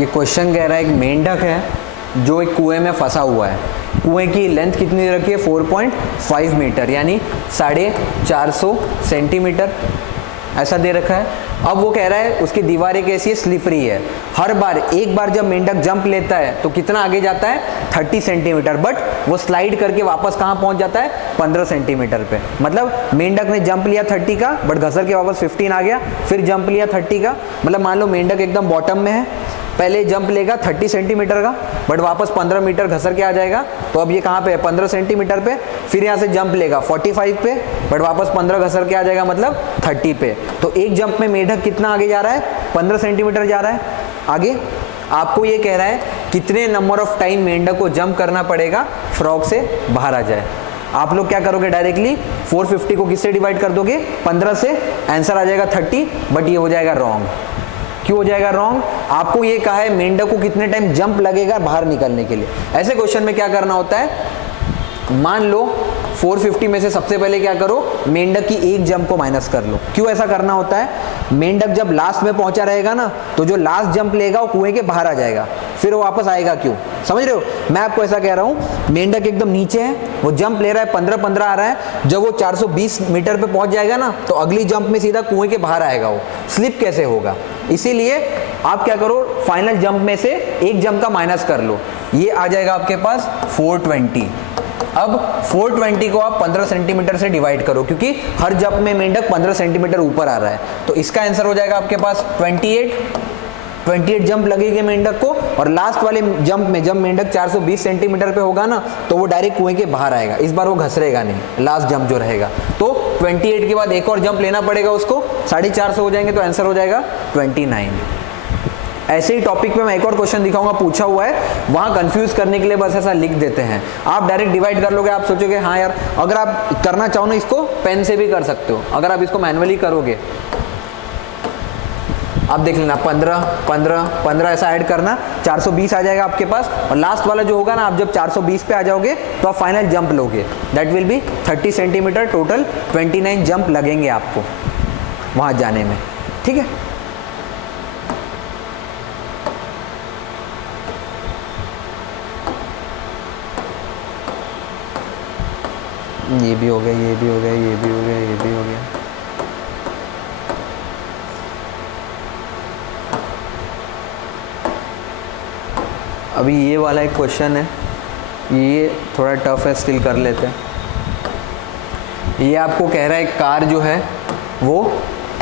ये क्वेश्चन कह रहा है एक मेंढक है जो एक कुएं में फंसा हुआ है। कुएं की लेंथ कितनी दे रखी है? 4.5 मीटर यानी 450 सेंटीमीटर ऐसा दे रखा है। अब वो कह रहा है उसकी दीवारें कैसी है? स्लिपरी है। हर बार एक बार जब मेंढक जंप लेता है तो कितना आगे जाता है? 30 सेंटीमीटर, बट वो स्लाइड करके वापस कहाँ पहुंच जाता है? 15 सेंटीमीटर पे। मतलब मेंढक ने जंप लिया 30 का, बट घसर के वापस 15 आ गया, फिर जंप लिया 30 का। मतलब मान लो मेंढक एकदम बॉटम में है, पहले जंप लेगा 30 सेंटीमीटर का, बट वापस 15 मीटर घसर के आ जाएगा। तो अब ये कहाँ पे है? 15 सेंटीमीटर पे। फिर यहाँ से जंप लेगा 45 पे, बट वापस 15 घसर के आ जाएगा, मतलब 30 पे। तो एक जंप में मेंढक कितना आगे जा रहा है? 15 सेंटीमीटर जा रहा है आगे। आपको ये कह रहा है कितने नंबर ऑफ टाइम मेंढक को जंप करना पड़ेगा फ्रॉग से बाहर आ जाए। आप लोग क्या करोगे? डायरेक्टली 450 को किससे डिवाइड कर दोगे? 15 से। आंसर आ जाएगा 30, बट ये हो जाएगा रॉन्ग। क्यों हो जाएगा रॉन्ग? आपको ये कहा है मेंढक को कितने टाइम जंप लगेगा बाहर निकलने के लिए। ऐसे क्वेश्चन में क्या करना होता है? मान लो 450 में से सबसे पहले क्या करो? मेंढक की एक जंप को माइनस कर लो। क्यों ऐसा करना होता है? मेंढक जब लास्ट में पहुंचा रहेगा ना, तो जो लास्ट जंप लेगा वो कुएं के बाहर आ जाएगा, फिर वो वापस आएगा क्यों? समझ रहे हो? मैं आपको ऐसा कह रहा हूं, मेंढक एकदम नीचे है, वो जंप ले रहा है, 15-15 आ रहा है। जब वो 420 मीटर पे पहुंच जाएगा ना, तो अगली जंप में सीधा कुएं के बाहर आएगा। वो स्लिप कैसे होगा? इसीलिए आप क्या करो? फाइनल जंप में से एक जंप का माइनस कर लो। ये आ जाएगा आपके पास 420। अब 420 को आप 15 सेंटीमीटर से डिवाइड करो, क्योंकि हर जंप में मेंढक 15 सेंटीमीटर ऊपर आ रहा है। तो इसका आंसर हो जाएगा आपके पास 28 जंप लगेगी मेंढक को। और लास्ट वाले जंप में जब मेंढक 420 सेंटीमीटर पे होगा ना, तो वो डायरेक्ट कुएं के बाहर आएगा। इस बार वो घसरेगा नहीं, लास्ट जंप जो रहेगा। तो 28 के बाद एक और जंप लेना पड़ेगा उसको, 450 हो जाएंगे, तो आंसर हो जाएगा 29। ऐसे ही टॉपिक पे मैं एक और क्वेश्चन दिखाऊंगा, पूछा हुआ है, वहां कंफ्यूज करने के लिए बस ऐसा लिख देते हैं। आप डायरेक्ट डिवाइड कर लोगे, आप सोचोगे हाँ यार, अगर आप करना चाहो ना इसको पेन से भी कर सकते हो। अगर आप इसको मैनुअली करोगे, आप देख लेना 15 15 15 ऐसा ऐड करना, 420 आ जाएगा आपके पास। और लास्ट वाला जो होगा ना, आप जब 420 पे आ जाओगे तो आप फाइनल जंप लोगे, that will be 30 centimetre. Total 29 jump लगेंगे आपको वहां जाने में। ठीक है, ये भी हो गया, ये भी हो गया, ये भी हो गया, ये भी हो गया। अभी ये वाला एक क्वेश्चन है, ये थोड़ा टफ है, स्टिल कर लेते हैं। ये आपको कह रहा है कार जो है वो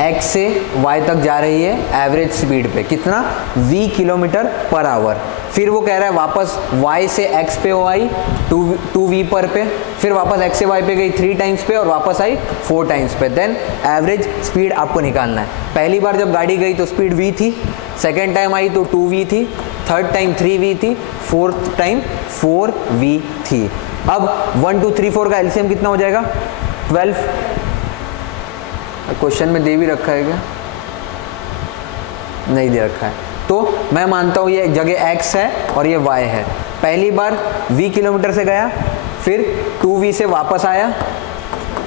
X से Y तक जा रही है एवरेज स्पीड पे, कितना? V kilometre per hour. फिर वो कह रहा है वापस Y से X पे वो आई 2V पर पे, फिर वापस X से Y पे गई 3 टाइम्स पे, और वापस आई 4 टाइम्स पे। देन एवरेज स्पीड आपको निकालना है। पहली बार जब गाड़ी गई तो स्पीड V थी, सेकेंड टाइम आई तो 2V थी, थर्ड टाइम 3V थी, फोर्थ टाइम 4V थी। अब 1 2 3 4 का एलसीएम कितना हो जाएगा? 12। क्वेश्चन में दे भी रखा है क्या? नहीं दे रखा है। तो मैं मानता हूँ ये जगह X है और ये Y है। पहली बार V किलोमीटर से गया, फिर 2V से वापस आया,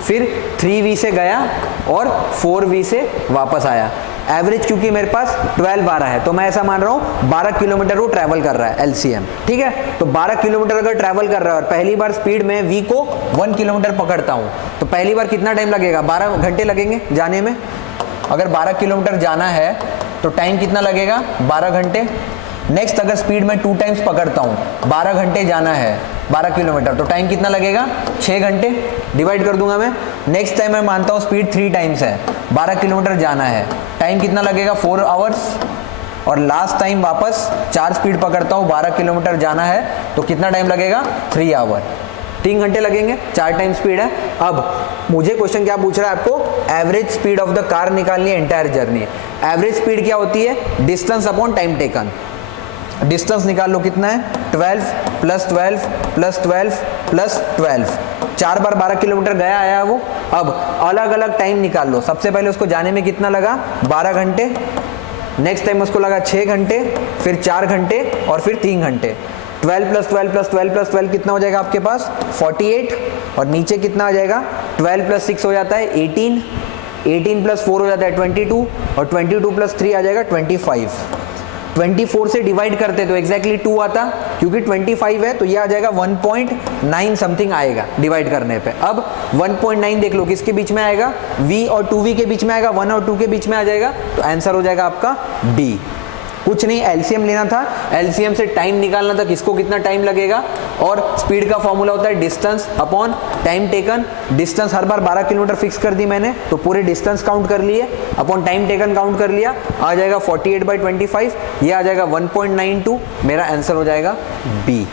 फिर 3V से गया और 4V से वापस आया। एवरेज क्योंकि मेरे पास 12 आ रहा है, तो मैं ऐसा मान रहा हूँ 12 किलोमीटर वो ट्रैवल कर रहा है एलसीएम। ठीक है, तो 12 किलोमीटर अगर ट्रैवल कर रहा है और पहली बार स्पीड में V को 1 किलोमीटर पकड़ता हूँ, तो पहली बार कितना टाइम लगेगा? 12 घंटे लगेंगे जाने में। अगर 12 किलोमीटर जाना है तो टाइम कितना लगेगा? 12 घंटे। नेक्स्ट अगर स्पीड में 2 टाइम्स पकड़ता हूँ, 12 घंटे जाना है 12 किलोमीटर, तो टाइम कितना लगेगा? 6 घंटे। डिवाइड कर दूंगा मैं। नेक्स्ट टाइम मैं मानता हूँ स्पीड 3 टाइम्स है, 12 किलोमीटर जाना है, टाइम कितना लगेगा? 4 आवर्स। और लास्ट टाइम वापस 4 स्पीड पकड़ता हूँ, 12 किलोमीटर जाना है, तो कितना टाइम लगेगा? 3 आवर। 3 घंटे लगेंगे, 4 टाइम स्पीड है। अब मुझे क्वेश्चन क्या पूछ रहा है? आपको average speed of the car निकालनी है एंटायर जर्नी। एवरेज स्पीड क्या होती है? Distance upon time taken. Distance निकाल लो, कितना है? 12 प्लस 12 प्लस 12 प्लस 12। 4 बार 12 किलोमीटर गया आया वो। अब अलग अलग टाइम निकाल लो। सबसे पहले उसको जाने में कितना लगा? 12 घंटे। नेक्स्ट टाइम उसको लगा 6 घंटे, फिर 4 घंटे और फिर 3 घंटे। 12 प्लस 12 प्लस 12 प्लस 12 कितना हो जाएगा आपके पास? 48। और नीचे कितना आ जाएगा? 12 प्लस 6 हो जाता है 18 प्लस 4 हो जाता है 22, और 22 प्लस 3 आ जाएगा 25। 24 से डिवाइड करते तो एग्जैक्टली 2 आता, क्योंकि 25 है तो ये आ जाएगा 1.9 समथिंग आएगा डिवाइड करने पे। अब 1.9 देख लो किसके बीच में आएगा, v और 2v के बीच में आएगा, 1 और 2 के बीच में आ जाएगा, तो आंसर हो जाएगा आपका डी। कुछ नहीं, एलसीएम लेना था, एलसीएम से टाइम निकालना था, किसको कितना टाइम लगेगा, और स्पीड का फॉर्मूला होता है distance upon time taken. Distance हर बार 12 किलोमीटर फिक्स कर दी मैंने, तो पूरे डिस्टेंस काउंट कर लिए, अपॉन टाइम टेकन काउंट कर लिया, आ जाएगा 48/25, ये आ जाएगा 1.92, मेरा आंसर हो जाएगा बी।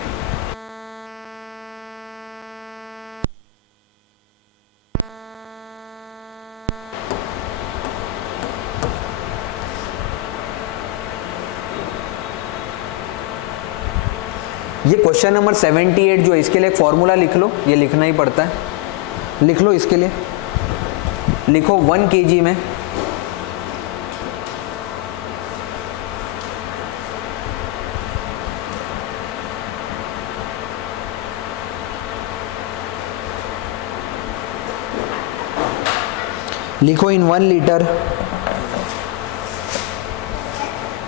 ये क्वेश्चन नंबर 78 जो है, इसके लिए एक फॉर्मूला लिख लो, ये लिखना ही पड़ता है, लिख लो। इसके लिए लिखो 1 kg में लिखो इन 1 litre,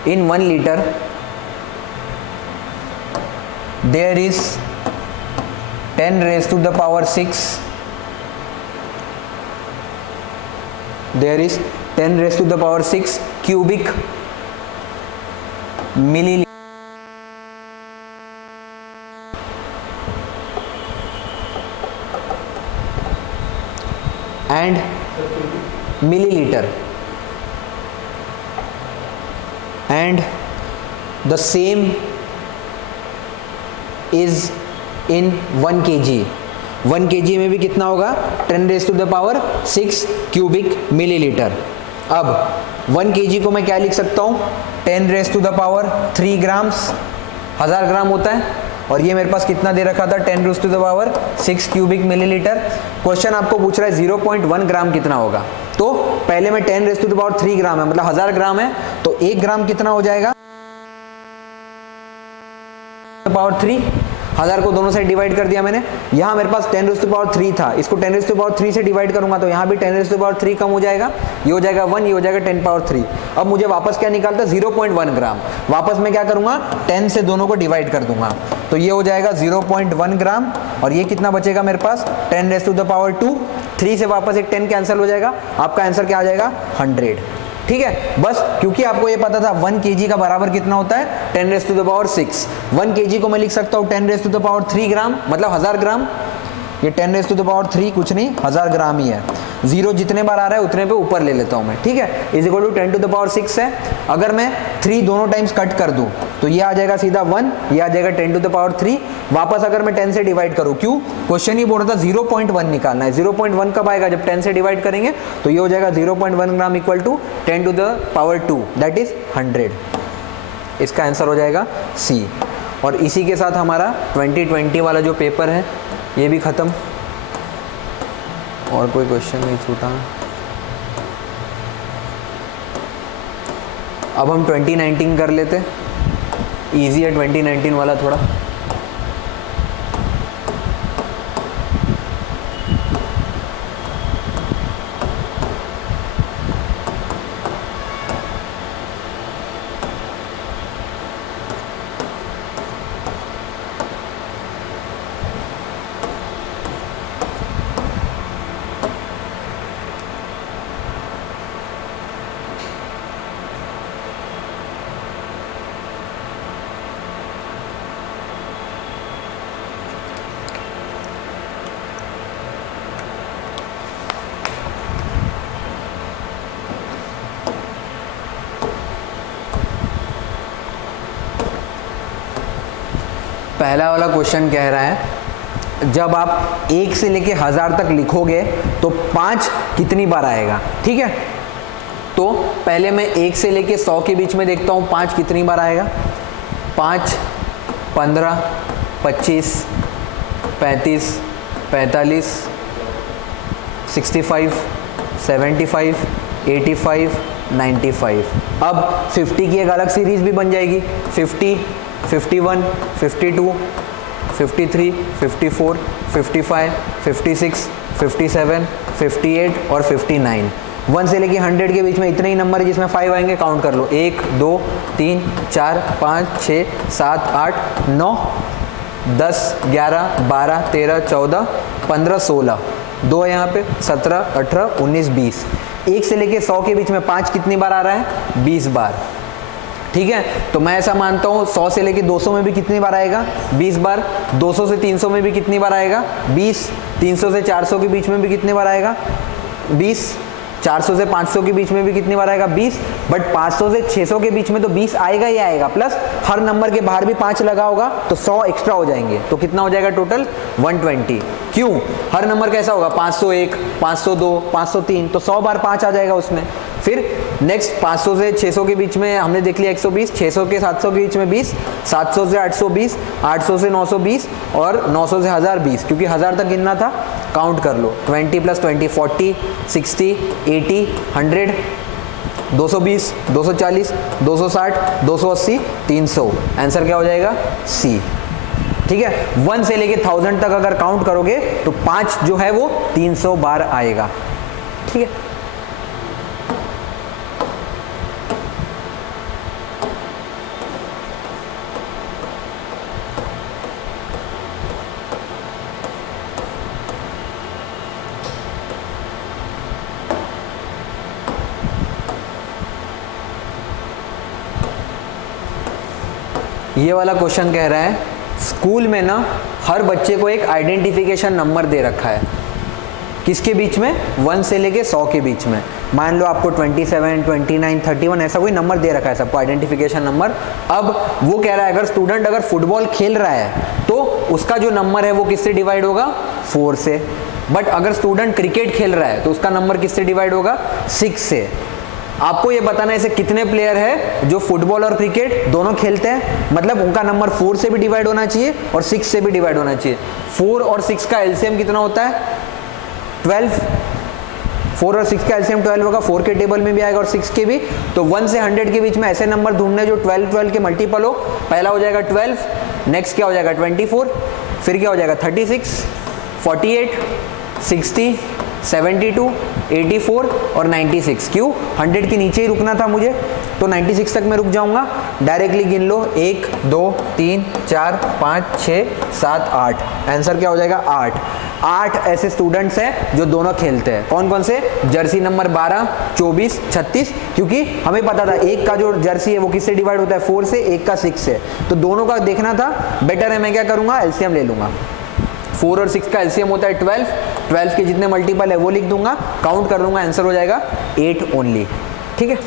in 1 litre there is 10 raised to the power 6, there is 10 raised to the power 6 cubic milliliter and milliliter, and the same is in 1 kg। 1 kg में भी कितना होगा, 10 raise to the power 6 cubic milliliter. अब 1 kg को मैं क्या लिख सकता हूँ, 10 raise to the power 3 grams, 1000 gram होता है, और ये मेरे पास कितना दे रखा था, 10 raise to the power 6 cubic milliliter. Question आपको पूछ रहा है 0.1 ग्राम कितना होगा, तो पहले में 10 रेज टू द पावर 3 ग्राम है, मतलब 1000 ग्राम है, तो 1 ग्राम कितना हो जाएगा, पावर 3, 1000 को दोनों साइड डिवाइड कर दिया मैंने। यहाँ मेरे पास 10 रेज़ टू पावर 3 था, इसको 10 रेज़ टू पावर 3 से डिवाइड करूंगा तो यहाँ भी 10 रेज़ टू पावर 3 कम हो जाएगा, ये हो जाएगा 1, ये हो जाएगा 10 पावर 3। अब मुझे वापस क्या निकालता है, 0.1 ग्राम। वापस मैं क्या करूंगा, 10 से दोनों को डिवाइड कर दूंगा, तो ये हो जाएगा 0.1 ग्राम, और ये कितना बचेगा मेरे पास, 10 रेज़ टू द पावर 2, 3 से वापस एक 10 कैंसिल हो जाएगा, आपका आंसर क्या आ जाएगा, 100। ठीक है, बस क्योंकि आपको ये पता था 1 kg का बराबर कितना होता है, 10 raise to the power 6। 1 kg को मैं लिख सकता हूँ 10 raise to the power 3 gram, मतलब 1000 ग्राम। ये 10 रेज़ टू द पावर 3 कुछ नहीं, 1000 ग्राम ही है। जीरो जितने बार आ रहा है उतने पे ऊपर ले लेता हूँ मैं, ठीक है। Is equal to 10 to the power 6 है। अगर मैं 3 दोनों टाइम्स कट कर दूँ तो ये आ जाएगा सीधा 1, ये आ जाएगा 10 टू द पावर 3। वापस अगर मैं 10 से डिवाइड करूँ, क्यों, क्वेश्चन ही बोल रहा था 0.1 निकालना है। 0.1 कब आएगा, जब 10 से डिवाइड करेंगे, तो ये हो जाएगा 0.1 gram equal to 10 to the power 2, that is 100। इसका आंसर हो जाएगा सी। और इसी के साथ हमारा 2020 वाला जो पेपर है ये भी ख़त्म। और कोई क्वेश्चन नहीं छूटा। अब हम 2019 कर लेते, इजी है 2019 वाला थोड़ा। पहला वाला क्वेश्चन कह रहा है जब आप 1 से लेके 1000 तक लिखोगे तो 5 कितनी बार आएगा, ठीक है। तो पहले मैं 1 से लेके 100 के बीच में देखता हूँ 5 कितनी बार आएगा। 5, 15, 25, 35, 45, 65, 75, 85, 95। अब 50 की एक अलग सीरीज भी बन जाएगी। 50, 51, 52, 53, 54, 55, 56, 57, 58 और 59। 1 से लेके 100 के बीच में इतने ही नंबर है जिसमें 5 आएंगे, काउंट कर लो। 1 2 3 4 5 6 7 8 9 10 11 12 13 14 15 16, 2 है यहाँ पे, 17 18 19 20। 1 से लेके 100 के बीच में 5 कितनी बार आ रहा है? 20 बार। ठीक है, तो मैं ऐसा मानता हूँ 100 से लेके 200 में भी कितनी बार आएगा? 20 बार। 200 से 300 में भी कितनी बार आएगा? 20। 300 से 400 के बीच में भी कितनी बार आएगा? 20। 400 से 500 के बीच में भी कितनी बार आएगा? 20। बट 500 से 600 के बीच में तो 20 आएगा ही आएगा, प्लस हर नंबर के बाहर भी 5 लगा होगा तो 100 एक्स्ट्रा हो जाएंगे। तो कितना हो जाएगा टोटल? 120। क्यों? हर नंबर कैसा होगा? 501, 502, 503, तो 100 बार 5 आ जाएगा उसमें। फिर नेक्स्ट 500 से 600 के बीच में हमने देख लिया 120, 600 के 700 के बीच में 20, 700 से 820, 800 से 920 और 900 से 1020, क्योंकि 1000 तक गिनना था। काउंट कर लो, 20 + 20 40, 60, 80, 100, 220, 240, 260, 280, 300। आंसर क्या हो जाएगा? सी। ठीक है, 1 से लेके 1000 तक अगर काउंट करोगे तो 5 जो है वो 300 बार आएगा। ठीक है, ये वाला क्वेश्चन कह रहा है स्कूल में ना हर बच्चे को एक आइडेंटिफिकेशन नंबर दे रखा है। किसके बीच में? 1 से लेके 100 के बीच में। मान लो आपको 27, 29, 31 ऐसा कोई नंबर दे रखा है सबको, आइडेंटिफिकेशन नंबर। अब वो कह रहा है अगर स्टूडेंट अगर फुटबॉल खेल रहा है तो उसका जो नंबर है वो किससे डिवाइड होगा? 4 से। बट अगर स्टूडेंट क्रिकेट खेल रहा है तो उसका नंबर किससे डिवाइड होगा? 6 से। आपको ये बताना है ऐसे कितने प्लेयर है जो फुटबॉल और क्रिकेट दोनों खेलते हैं, मतलब उनका नंबर 4 से भी डिवाइड होना चाहिए और 6 से भी डिवाइड होना चाहिए। 4 और 6 का एलसीएम कितना होता है? 12। 4 और 6 का एलसीएम 12 होगा, 4 के टेबल में भी आएगा और 6 के भी। तो 1 से 100 के बीच में ऐसे नंबर ढूंढने जो 12 के मल्टीपल हो। पहला हो जाएगा 12, नेक्स्ट क्या हो जाएगा? 24, फिर क्या हो जाएगा? 36, 48, 60, 72, 84 और 96। क्यों? 100 के नीचे ही रुकना था मुझे, तो 96 तक मैं रुक जाऊंगा। डायरेक्टली गिन लो, 1 2 3 4 5 6 7 8। आंसर क्या हो जाएगा? 8। 8 ऐसे स्टूडेंट्स हैं जो दोनों खेलते हैं। कौन कौन से? जर्सी नंबर 12, 24, 36, क्योंकि हमें पता था एक का जो जर्सी है वो किससे डिवाइड होता है? 4 से, एक का 6 से। तो दोनों का देखना था। बेटर है मैं क्या करूंगा? एलसीएम ले लूंगा। 4 और 6 का एलसीएम होता है 12। 12 के जितने मल्टीपल है वो लिख दूंगा, काउंट कर दूंगा, आंसर हो जाएगा 8 ओनली। ठीक है,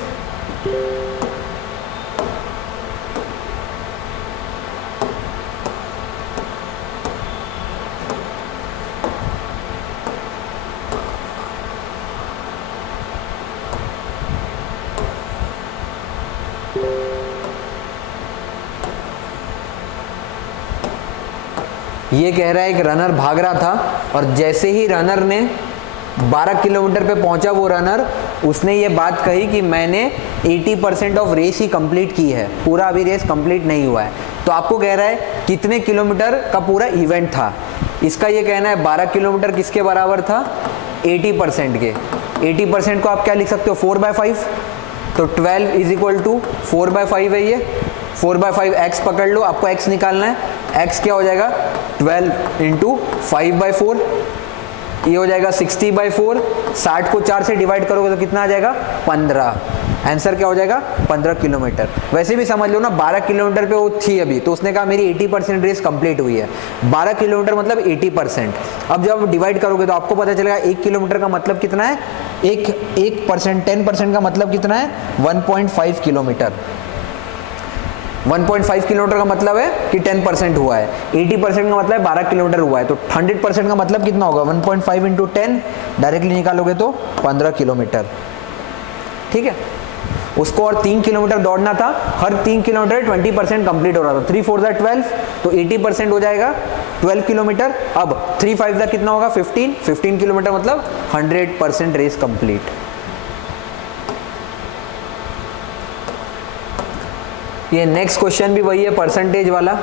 ये कह रहा है एक रनर भाग रहा था और जैसे ही रनर ने 12 किलोमीटर पे पहुंचा वो रनर, उसने ये बात कही कि मैंने 80% ऑफ रेस ही कंप्लीट की है, पूरा अभी रेस कंप्लीट नहीं हुआ है। तो आपको कह रहा है कितने किलोमीटर का पूरा इवेंट था। इसका ये कहना है 12 किलोमीटर किसके बराबर था? 80% के। 80% को आप क्या लिख सकते हो? 4/5। तो 12 इज इक्वल टू 4/5 है ये। 4/5 x पकड़ लो, आपको x निकालना है। x क्या हो जाएगा? 12 इंटू 5/4, ये हो जाएगा 60/4। 60 को 4 से डिवाइड करोगे तो कितना आ जाएगा? 15। आंसर क्या हो जाएगा? 15 किलोमीटर। वैसे भी समझ लो ना, 12 किलोमीटर पे वो थी अभी, तो उसने कहा मेरी 80% रेस कंप्लीट हुई है। 12 किलोमीटर मतलब 80%। अब जब डिवाइड करोगे तो आपको पता चलेगा 1 किलोमीटर का मतलब कितना है? 1% 10% का मतलब कितना है? 1.5 किलोमीटर। 1.5 किलोमीटर का मतलब है कि 10% हुआ है। 80% का मतलब है 12 किलोमीटर हुआ है। तो 100% का मतलब कितना होगा? 1.5 इंटू 10, डायरेक्टली निकालोगे तो 15 किलोमीटर। ठीक है, उसको और 3 किलोमीटर दौड़ना था, हर 3 किलोमीटर 20% कंप्लीट हो रहा था। 3 4 12, तो 80% हो जाएगा 12 किलोमीटर। अब 3 5 कितना होगा? 15 किलोमीटर मतलब 100% रेस कंप्लीट। ये नेक्स्ट क्वेश्चन भी वही है, परसेंटेज वाला।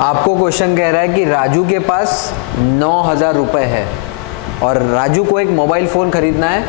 आपको क्वेश्चन कह रहा है कि राजू के पास 9,000 रुपये है और राजू को एक मोबाइल फ़ोन खरीदना है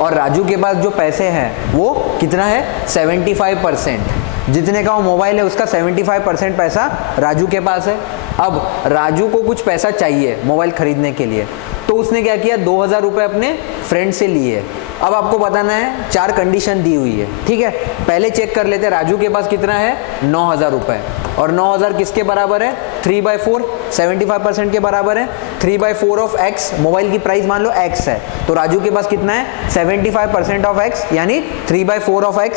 और राजू के पास जो पैसे हैं वो कितना है 75%। जितने का वो मोबाइल है उसका 75% पैसा राजू के पास है। अब राजू को कुछ पैसा चाहिए मोबाइल खरीदने के लिए, तो उसने क्या किया 2,000 रुपये अपने फ्रेंड से लिए। अब आपको बताना है 4 कंडीशन दी हुई है, ठीक है। पहले चेक कर लेते हैं राजू के पास कितना है 9,000 रुपये, और 9,000 किसके बराबर है 3/4, 75% के बराबर है। 3/4 ऑफ x, मोबाइल की प्राइस मान लो x है, तो राजू के पास कितना है 75% ऑफ x यानी 3/4 ऑफ x।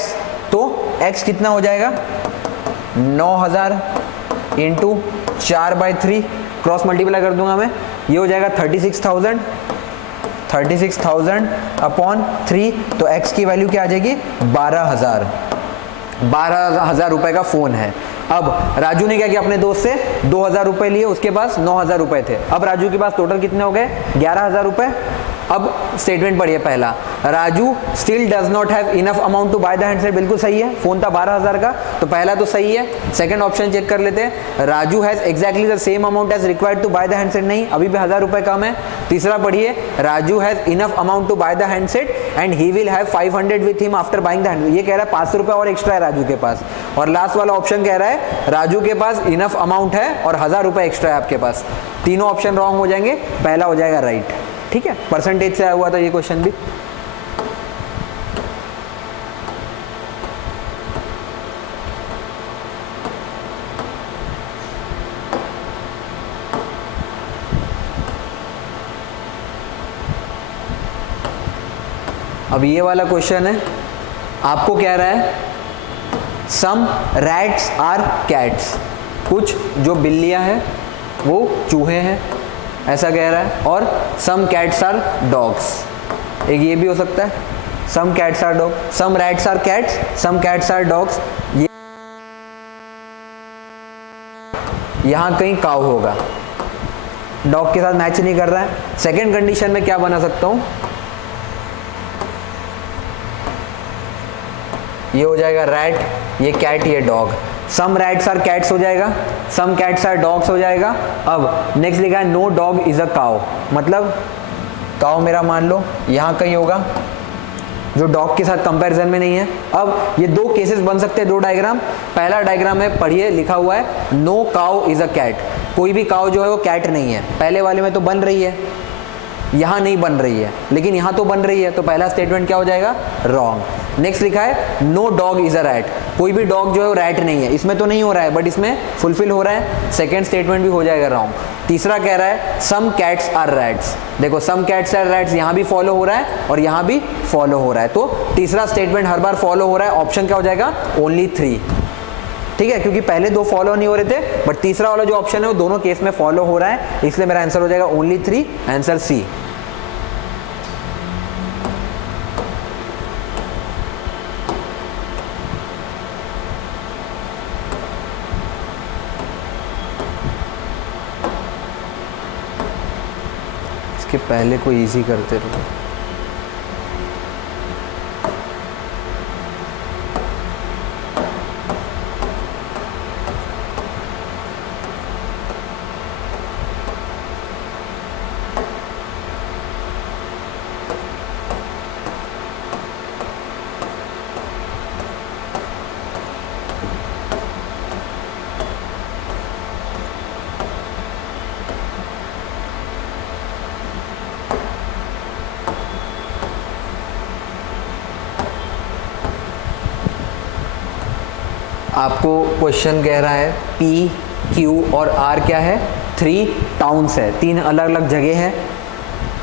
तो x कितना हो जाएगा 9,000 इंटू 4/3, क्रॉस मल्टीप्लाई कर दूंगा मैं, ये हो जाएगा 36,000 अपॉन 3, तो x की वैल्यू क्या आ जाएगी 12,000 रुपए का फ़ोन है। अब राजू ने क्या किया अपने दोस्त से 2,000 रुपये लिए, उसके पास 9,000 रुपये थे। अब राजू के पास टोटल कितने हो गए 11,000 रुपये। अब स्टेटमेंट पढ़िए पहला, Raju still does not have enough amount to buy the handset, बिल्कुल सही है, फोन था 12,000 का, तो पहला तो सही है। सेकंड ऑप्शन चेक कर लेते हैं, Raju has exactly the same amount as required to buy the handset, नहीं, अभी भी 1,000 रुपये कम है। तीसरा पढ़िए, Raju has enough amount to buy the handset and he will have 500 with him after buying the handset, ये कह रहा है 500 रुपये और एक्स्ट्रा है राजू के पास। और लास्ट वाला ऑप्शन कह रहा है राजू के पास इनफ अमाउंट है और 1,000 रुपये एक्स्ट्रा है आपके पास। तीनों ऑप्शन रॉन्ग हो जाएंगे, पहला हो जाएगा राइट, ठीक है। परसेंटेज से आया हुआ था ये क्वेश्चन भी। अब ये वाला क्वेश्चन है, आपको कह रहा है सम रैट्स आर कैट्स, कुछ जो बिल्लियां हैं वो चूहे हैं, ऐसा कह रहा है। और सम कैट्स आर डॉग्स, एक ये भी हो सकता है, some cats are dog, some rats are cats, some cats are dogs, ये यहां कहीं काउ होगा, डॉग के साथ मैच नहीं कर रहा है। सेकेंड कंडीशन में क्या बना सकता हूं, ये हो जाएगा रैट, ये कैट, ये dog, some rats are cats हो जाएगा, सम कैट्स आर डॉग्स हो जाएगा। अब नेक्स्ट लिखा है no dog is a cow, मतलब काउ मेरा मान लो यहाँ कहीं होगा जो डॉग के साथ कंपैरिजन में नहीं है। अब ये दो केसेस बन सकते हैं, दो डायग्राम। पहला डायग्राम है, पढ़िए, लिखा हुआ है no cow is a cat, कोई भी काउ जो है वो कैट नहीं है। पहले वाले में तो बन रही है, यहाँ नहीं बन रही है, लेकिन यहाँ तो बन रही है, तो पहला स्टेटमेंट क्या हो जाएगा रॉन्ग। नेक्स्ट लिखा है no dog is a rat, कोई भी डॉग जो है वो रैट नहीं है, इसमें तो नहीं हो रहा है बट इसमें फुलफिल हो रहा है, सेकंड स्टेटमेंट भी हो जाएगा रॉन्ग। तीसरा कह रहा है सम कैट्स आर रैट्स, देखो सम कैट्स आर रैट्स यहाँ भी फॉलो हो रहा है और यहाँ भी फॉलो हो रहा है, तो तीसरा स्टेटमेंट हर बार फॉलो हो रहा है। ऑप्शन क्या हो जाएगा ओनली 3, ठीक है, क्योंकि पहले दो फॉलो नहीं हो रहे थे बट तीसरा वाला जो ऑप्शन है वो दोनों केस में फॉलो हो रहा है, इसलिए मेरा आंसर हो जाएगा ओनली 3, आंसर सी। इसके पहले को इजी करते रहो। आपको क्वेश्चन कह रहा है P, Q और R क्या है, 3 टाउन्स है, 3 अलग अलग जगह है।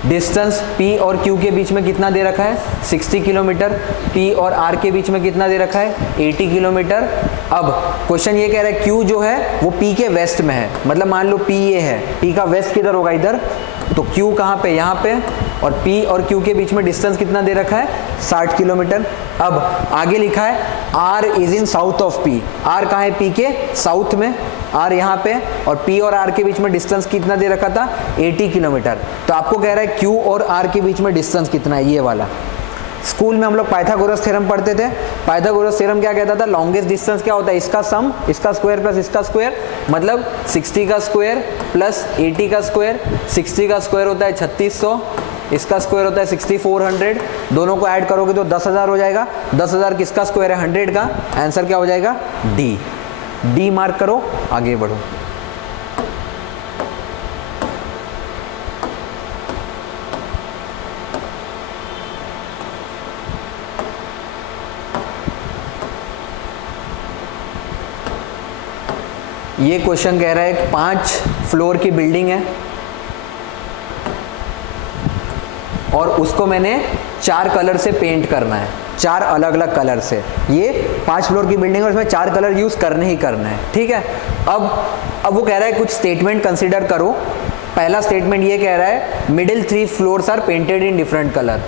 डिस्टेंस P और Q के बीच में कितना दे रखा है 60 किलोमीटर, P और R के बीच में कितना दे रखा है 80 किलोमीटर। अब क्वेश्चन ये कह रहा है Q जो है वो P के वेस्ट में है, मतलब मान लो P ये है, P का वेस्ट किधर होगा इधर, तो Q कहाँ पे यहाँ पे, और P और Q के बीच में डिस्टेंस कितना दे रखा है 60 किलोमीटर। अब आगे लिखा है R is in south of P, R कहाँ है P के साउथ में, R यहाँ पे, और P और R के बीच में डिस्टेंस कितना दे रखा था 80 किलोमीटर। तो आपको कह रहा है Q और R के बीच में डिस्टेंस कितना है, ये वाला। स्कूल में हम लोग पाइथागोरस थ्योरम पढ़ते थे, पाइथागोरस थ्योरम क्या कहता था, लॉन्गेस्ट डिस्टेंस क्या होता है, इसका सम, इसका स्क्वायर प्लस इसका स्क्वायर, मतलब 60 का स्क्वायर प्लस 80 का स्क्वायर। 60 का स्क्वायर होता है 3600, इसका स्क्वायर होता है 6400, दोनों को ऐड करोगे तो 10,000 हो जाएगा। 10,000 किसका स्क्वायर है, 100 का। आंसर क्या हो जाएगा, डी। डी मार्क करो, आगे बढ़ो। ये क्वेश्चन कह रहा है 5 फ्लोर की बिल्डिंग है और उसको मैंने 4 कलर से पेंट करना है, 4 अलग अलग कलर से। ये 5 फ्लोर की बिल्डिंग है और इसमें 4 कलर यूज करने ही करना है, ठीक है। अब वो कह रहा है कुछ स्टेटमेंट कंसीडर करो। पहला स्टेटमेंट ये कह रहा है middle 3 floors are painted in different colour.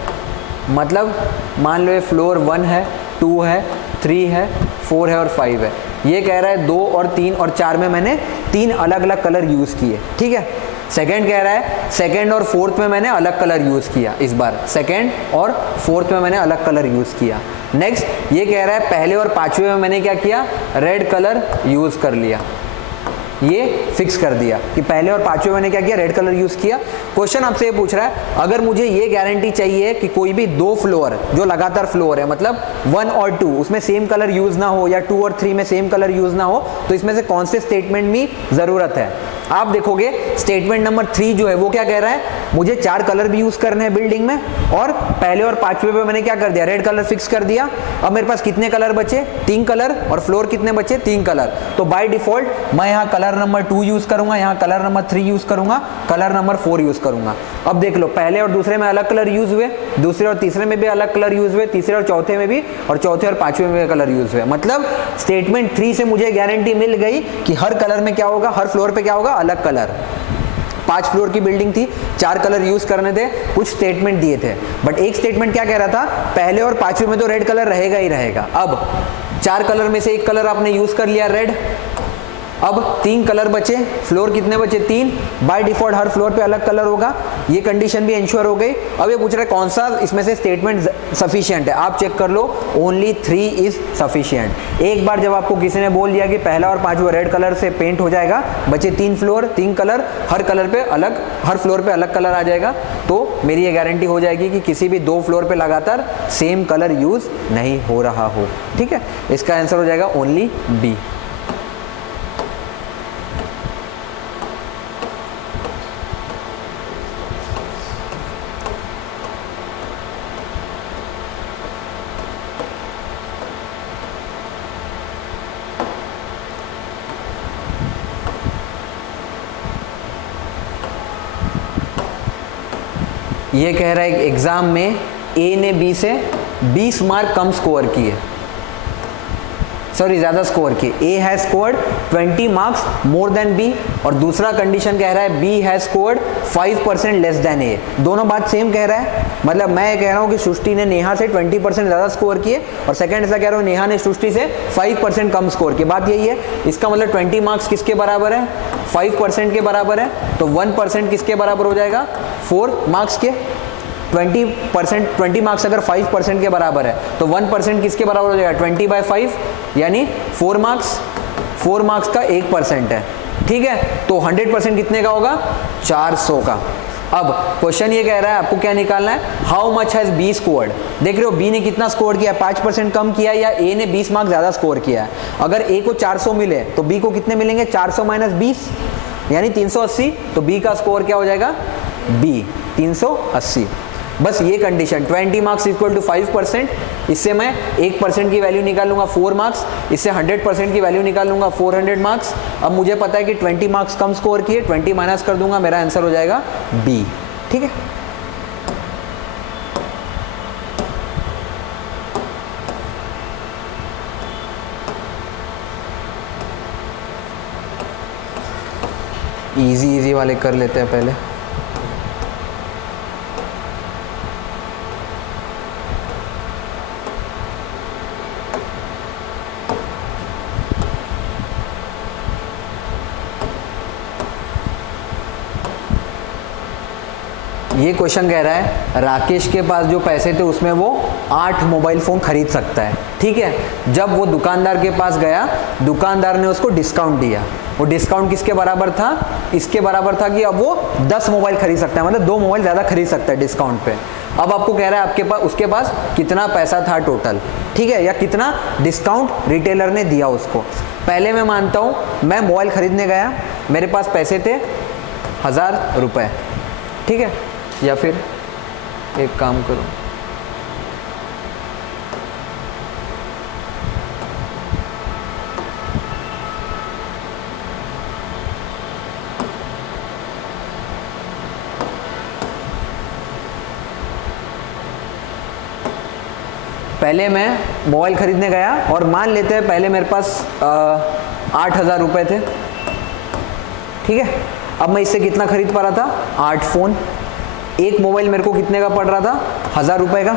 मतलब मान लो ये फ्लोर 1 है, 2 है, 3 है, 4 है और 5 है। ये कह रहा है 2 और 3 और 4 में मैंने 3 अलग अलग कलर यूज किए, ठीक है। सेकंड कह रहा है सेकंड और फोर्थ में मैंने अलग कलर यूज किया। इस बार सेकंड और फोर्थ में मैंने अलग कलर यूज किया। नेक्स्ट ये कह रहा है पहले और पांचवे में मैंने क्या किया, रेड कलर यूज कर लिया। ये फिक्स कर दिया कि पहले और पांचवे मैंने क्या किया, रेड कलर यूज किया। क्वेश्चन आपसे ये पूछ रहा है अगर मुझे ये गारंटी चाहिए कि कोई भी 2 फ्लोर जो लगातार फ्लोर है, मतलब 1 और 2 उसमें सेम कलर यूज ना हो या 2 और 3 में सेम कलर यूज ना हो, तो इसमें से कौन से स्टेटमेंट में जरूरत है। आप देखोगे स्टेटमेंट नंबर 3 जो है वो क्या कह रहा है, मुझे 4 कलर भी यूज करने हैं बिल्डिंग में और पहले और पांचवे पे मैंने क्या कर दिया, रेड कलर फिक्स कर दिया। अब मेरे पास कितने कलर बचे, 3 कलर, और फ्लोर कितने बचे, 3 कलर। तो बाय डिफॉल्ट मैं यहाँ कलर नंबर 2 यूज करूंगा, यहाँ कलर नंबर 3 यूज करूंगा, कलर नंबर 4 यूज करूंगा। अब देख लो पहले और दूसरे में अलग कलर यूज हुए, दूसरे और तीसरे में भी अलग कलर यूज हुए, तीसरे और चौथे में भी, और चौथे और पांचवे में भी कलर यूज हुए। मतलब स्टेटमेंट 3 से मुझे गारंटी मिल गई कि हर कलर में क्या होगा, हर फ्लोर पे क्या होगा, अलग कलर। 5 फ्लोर की बिल्डिंग थी, 4 कलर यूज करने थे, कुछ स्टेटमेंट दिए थे, बट एक स्टेटमेंट क्या कह रहा था, पहले और पांचवे में तो रेड कलर रहेगा ही रहेगा। अब 4 कलर में से एक कलर आपने यूज कर लिया, रेड। अब 3 कलर बचे, फ्लोर कितने बचे, 3। बाय डिफॉल्ट हर फ्लोर पे अलग कलर होगा, ये कंडीशन भी इंश्योर हो गई। अब ये पूछ रहा है कौन सा इसमें से स्टेटमेंट सफिशिएंट है। आप चेक कर लो, ओनली 3 इज सफिशिएंट। एक बार जब आपको किसी ने बोल दिया कि पहला और पांचवा रेड कलर से पेंट हो जाएगा, बचे 3 फ्लोर, 3 कलर, हर कलर पे अलग, हर फ्लोर पे अलग कलर आ जाएगा, तो मेरी ये गारंटी हो जाएगी कि किसी भी 2 फ्लोर पे लगातार सेम कलर यूज नहीं हो रहा हो, ठीक है। इसका आंसर हो जाएगा ओनली बी। ये कह रहा है एग्जाम में ए ने बी से 20 मार्क कम स्कोर किए, सॉरी ज्यादा स्कोर किए। A has scored 20 marks more than B, और दूसरा कंडीशन कह रहा है B has scored 5% less than A. दोनों बात सेम कह रहा है। मतलब मैं कह रहा हूं कि सृष्टि ने नेहा से 20% ज्यादा स्कोर किए, और सेकंड ऐसा कह रहा हूं नेहा ने सृष्टि से 5% कम स्कोर किए। बात यही है। इसका मतलब 20 मार्क्स किसके बराबर है, 5% के बराबर है, तो 1% किसके बराबर हो जाएगा, 4 मार्क्स के। 20 मार्क्स अगर 5% के बराबर है तो 1% किसके बराबर हो जाएगा, 20/5, यानी 4 मार्क्स। 4 मार्क्स का 1% है, ठीक है। तो 100% कितने का होगा, 400 का। अब क्वेश्चन ये कह रहा है आपको क्या निकालना है, how much has B scored. देख रहे हो बी ने कितना स्कोर किया, 5% कम किया, या ए ने 20 मार्क्स ज्यादा स्कोर किया है। अगर ए को 400 मिले तो बी को कितने मिलेंगे, 400 माइनस 20 यानी 380। तो बी का स्कोर क्या हो जाएगा, बी 380। बस ये कंडीशन, 20 मार्क्स इक्वल टू 5%, इससे मैं 1% की वैल्यू निकाल लूंगा 4 मार्क्स, इससे 100% की वैल्यू निकाल लूंगा 400 मार्क्स। अब मुझे पता है कि 20 मार्क्स कम स्कोर किए, 20 माइनस कर दूंगा, मेरा आंसर हो जाएगा बी, ठीक है। इजी वाले कर लेते हैं पहले। ये क्वेश्चन कह रहा है राकेश के पास जो पैसे थे उसमें वो 8 मोबाइल फ़ोन खरीद सकता है, ठीक है। जब वो दुकानदार के पास गया, दुकानदार ने उसको डिस्काउंट दिया। वो डिस्काउंट किसके बराबर था? इसके बराबर था कि अब वो 10 मोबाइल खरीद सकता है, मतलब 2 मोबाइल ज़्यादा खरीद सकता है डिस्काउंट पे। अब आपको कह रहा है आपके पास, उसके पास कितना पैसा था टोटल, ठीक है, या कितना डिस्काउंट रिटेलर ने दिया उसको। पहले मैं मानता हूँ मैं मोबाइल खरीदने गया, मेरे पास पैसे थे 1000 रुपये, ठीक है। या फिर एक काम करो, पहले मैं मोबाइल खरीदने गया और मान लेते हैं पहले मेरे पास 8000 रुपये थे, ठीक है। अब मैं इससे कितना खरीद पा रहा था? 8 फ़ोन। एक मोबाइल मेरे को कितने का पड़ रहा था? 1000 रुपये का।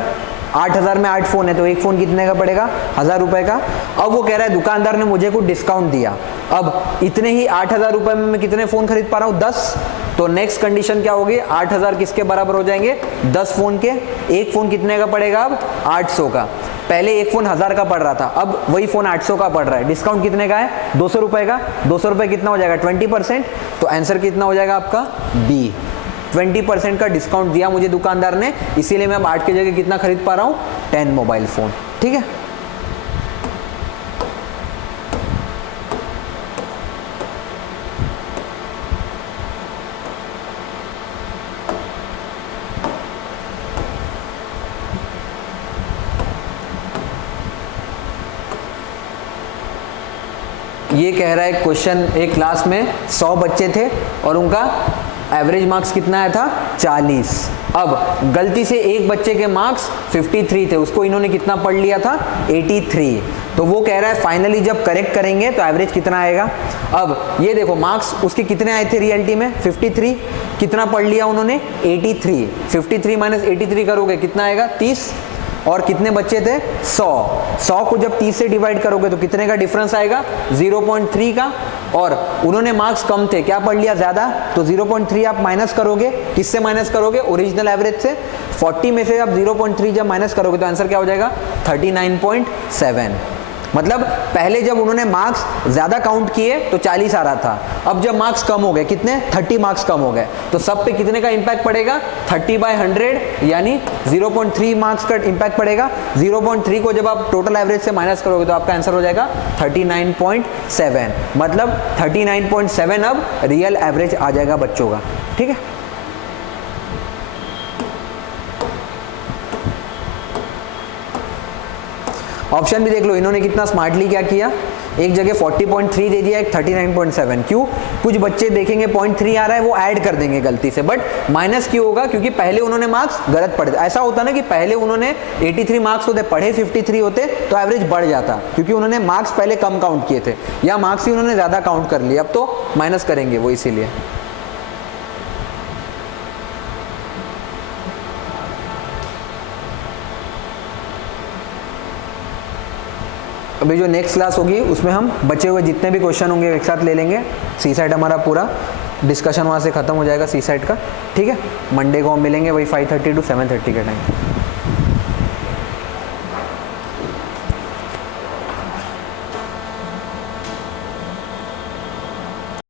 8000 में 8 फ़ोन है तो एक फ़ोन कितने का पड़ेगा? 1000 रुपये का। अब वो कह रहा है दुकानदार ने मुझे कुछ डिस्काउंट दिया, अब इतने ही 8000 रुपये में मैं कितने फ़ोन खरीद पा रहा हूँ? 10। तो नेक्स्ट कंडीशन क्या होगी? 8000 किसके बराबर हो जाएंगे? 10 फ़ोन के। एक फ़ोन कितने का पड़ेगा अब? 800 का। पहले एक फ़ोन 1000 का पड़ रहा था, अब वही फ़ोन 800 का पड़ रहा है। डिस्काउंट कितने का है? 200 रुपये का। 200 रुपये कितना हो जाएगा? 20%। तो आंसर कितना हो जाएगा आपका? बी। 20% का डिस्काउंट दिया मुझे दुकानदार ने, इसीलिए मैं अब 8 की जगह कितना खरीद पा रहा हूँ? 10 मोबाइल फ़ोन, ठीक है। ये कह रहा है क्वेश्चन, एक क्लास में 100 बच्चे थे और उनका एवरेज मार्क्स कितना आया था? 40। अब गलती से एक बच्चे के मार्क्स 53 थे, उसको इन्होंने कितना पढ़ लिया था? 83। तो वो कह रहा है फाइनली जब करेक्ट करेंगे तो एवरेज कितना आएगा। अब ये देखो मार्क्स उसके कितने आए थे रियलिटी में? 53। कितना पढ़ लिया उन्होंने? 83। 53 माइनस 83 करोगे कितना आएगा? 30। और कितने बच्चे थे? 100। 100 को जब 30 से डिवाइड करोगे तो कितने का डिफरेंस आएगा? 0.3 का। और उन्होंने मार्क्स कम थे, क्या पढ़ लिया? ज़्यादा। तो 0.3 आप माइनस करोगे, किससे माइनस करोगे? ओरिजिनल एवरेज से। 40 में से आप 0.3 जब माइनस करोगे तो आंसर क्या हो जाएगा? 39.7। मतलब पहले जब उन्होंने मार्क्स ज़्यादा काउंट किए तो 40 आ रहा था, अब जब मार्क्स कम हो गए, कितने? 30 मार्क्स कम हो गए, तो सब पे कितने का इंपैक्ट पड़ेगा? 30/100 यानी 0.3 मार्क्स का इंपैक्ट पड़ेगा। 0.3 को जब आप टोटल एवरेज से माइनस करोगे तो आपका आंसर हो जाएगा 39.7। मतलब 39.7 अब रियल एवरेज आ जाएगा बच्चों का, ठीक है। ऑप्शन भी देख लो, इन्होंने कितना स्मार्टली क्या किया, एक जगह 40.3 दे दिया, एक 39.7। क्यों? कुछ बच्चे देखेंगे 0.3 आ रहा है वो ऐड कर देंगे गलती से, बट माइनस क्यों होगा? क्योंकि पहले उन्होंने मार्क्स गलत पढ़े। ऐसा होता ना कि पहले उन्होंने 83 मार्क्स होते, पढ़े 53 होते तो एवरेज बढ़ जाता, क्योंकि उन्होंने मार्क्स पहले कम काउंट किए थे, या मार्क्स ही उन्होंने ज़्यादा काउंट कर लिए, अब तो माइनस करेंगे वो, इसीलिए। अभी जो नेक्स्ट क्लास होगी उसमें हम बचे हुए जितने भी क्वेश्चन होंगे एक साथ ले लेंगे। सी साइड हमारा पूरा डिस्कशन वहाँ से ख़त्म हो जाएगा सी साइड का, ठीक है। मंडे को हम मिलेंगे वही 5:30 to 7:30 के टाइम।